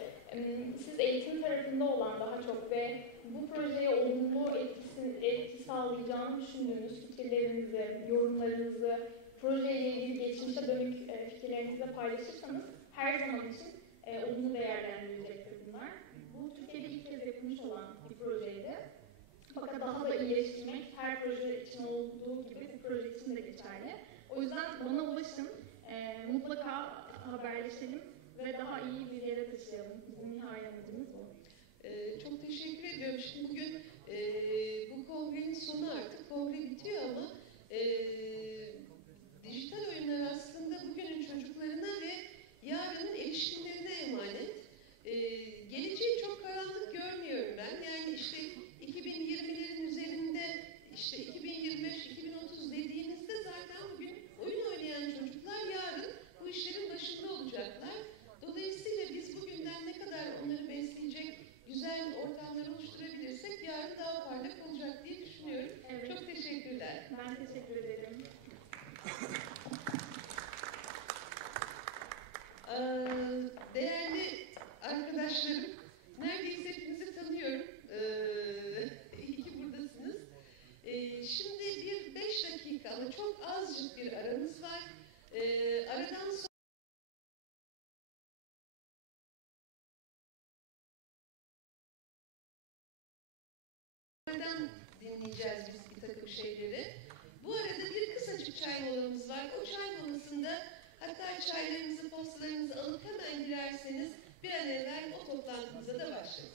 Siz eğitim tarafında olan daha çok ve bu projeye olumlu etki sağlayacağını düşündüğünüz fikirlerinizi, yorumlarınızı, projeyle ilgili geçmişe dönük fikirlerinizi de paylaşırsanız her zaman için olumlu değerlendirilecektir bunlar. Bu Türkiye'de ilk kez yapılmış olan bir projeydi. Fakat daha da iyileştirmek her proje için olduğu gibi bu proje için de geçerli. O yüzden bana ulaşın, mutlaka haberleşelim ve daha iyi bir yere taşıyalım. Bizim nihai amacımız bu. Çok teşekkür ediyorum. Şimdi bugün bu kongrenin sonu artık. Kongre bitiyor ama dijital oyunlar aslında bugünün çocuklarına ve yarının erişimlerine emanet. Geleceği çok karanlık görmüyorum ben. Yani işte 2020'lerin üzerinde işte 2025-2030 dediğinizde zaten bugün oyun oynayan çocuklar yarın bu işlerin başında olacaklar. Dolayısıyla biz bugünden ne kadar onları besleyecek güzel ortamlar oluşturabilirsek yarın daha parlak olacak diye düşünüyorum. Evet. Çok teşekkürler. Ben teşekkür ederim. Değerli arkadaşlarım, neredeyse hepinizi tanıyorum. İyi ki buradasınız. Şimdi bir 5 dakika ama çok azıcık bir aramız var. Aradan sonra dinleyeceğiz biz bir takım şeyleri. Bu arada bir kısacık çay molamız var. O çay molasında hatta çaylarınızı, pastalarınızı alıp hemen girerseniz bir an evvel o toplantımıza da başlarız.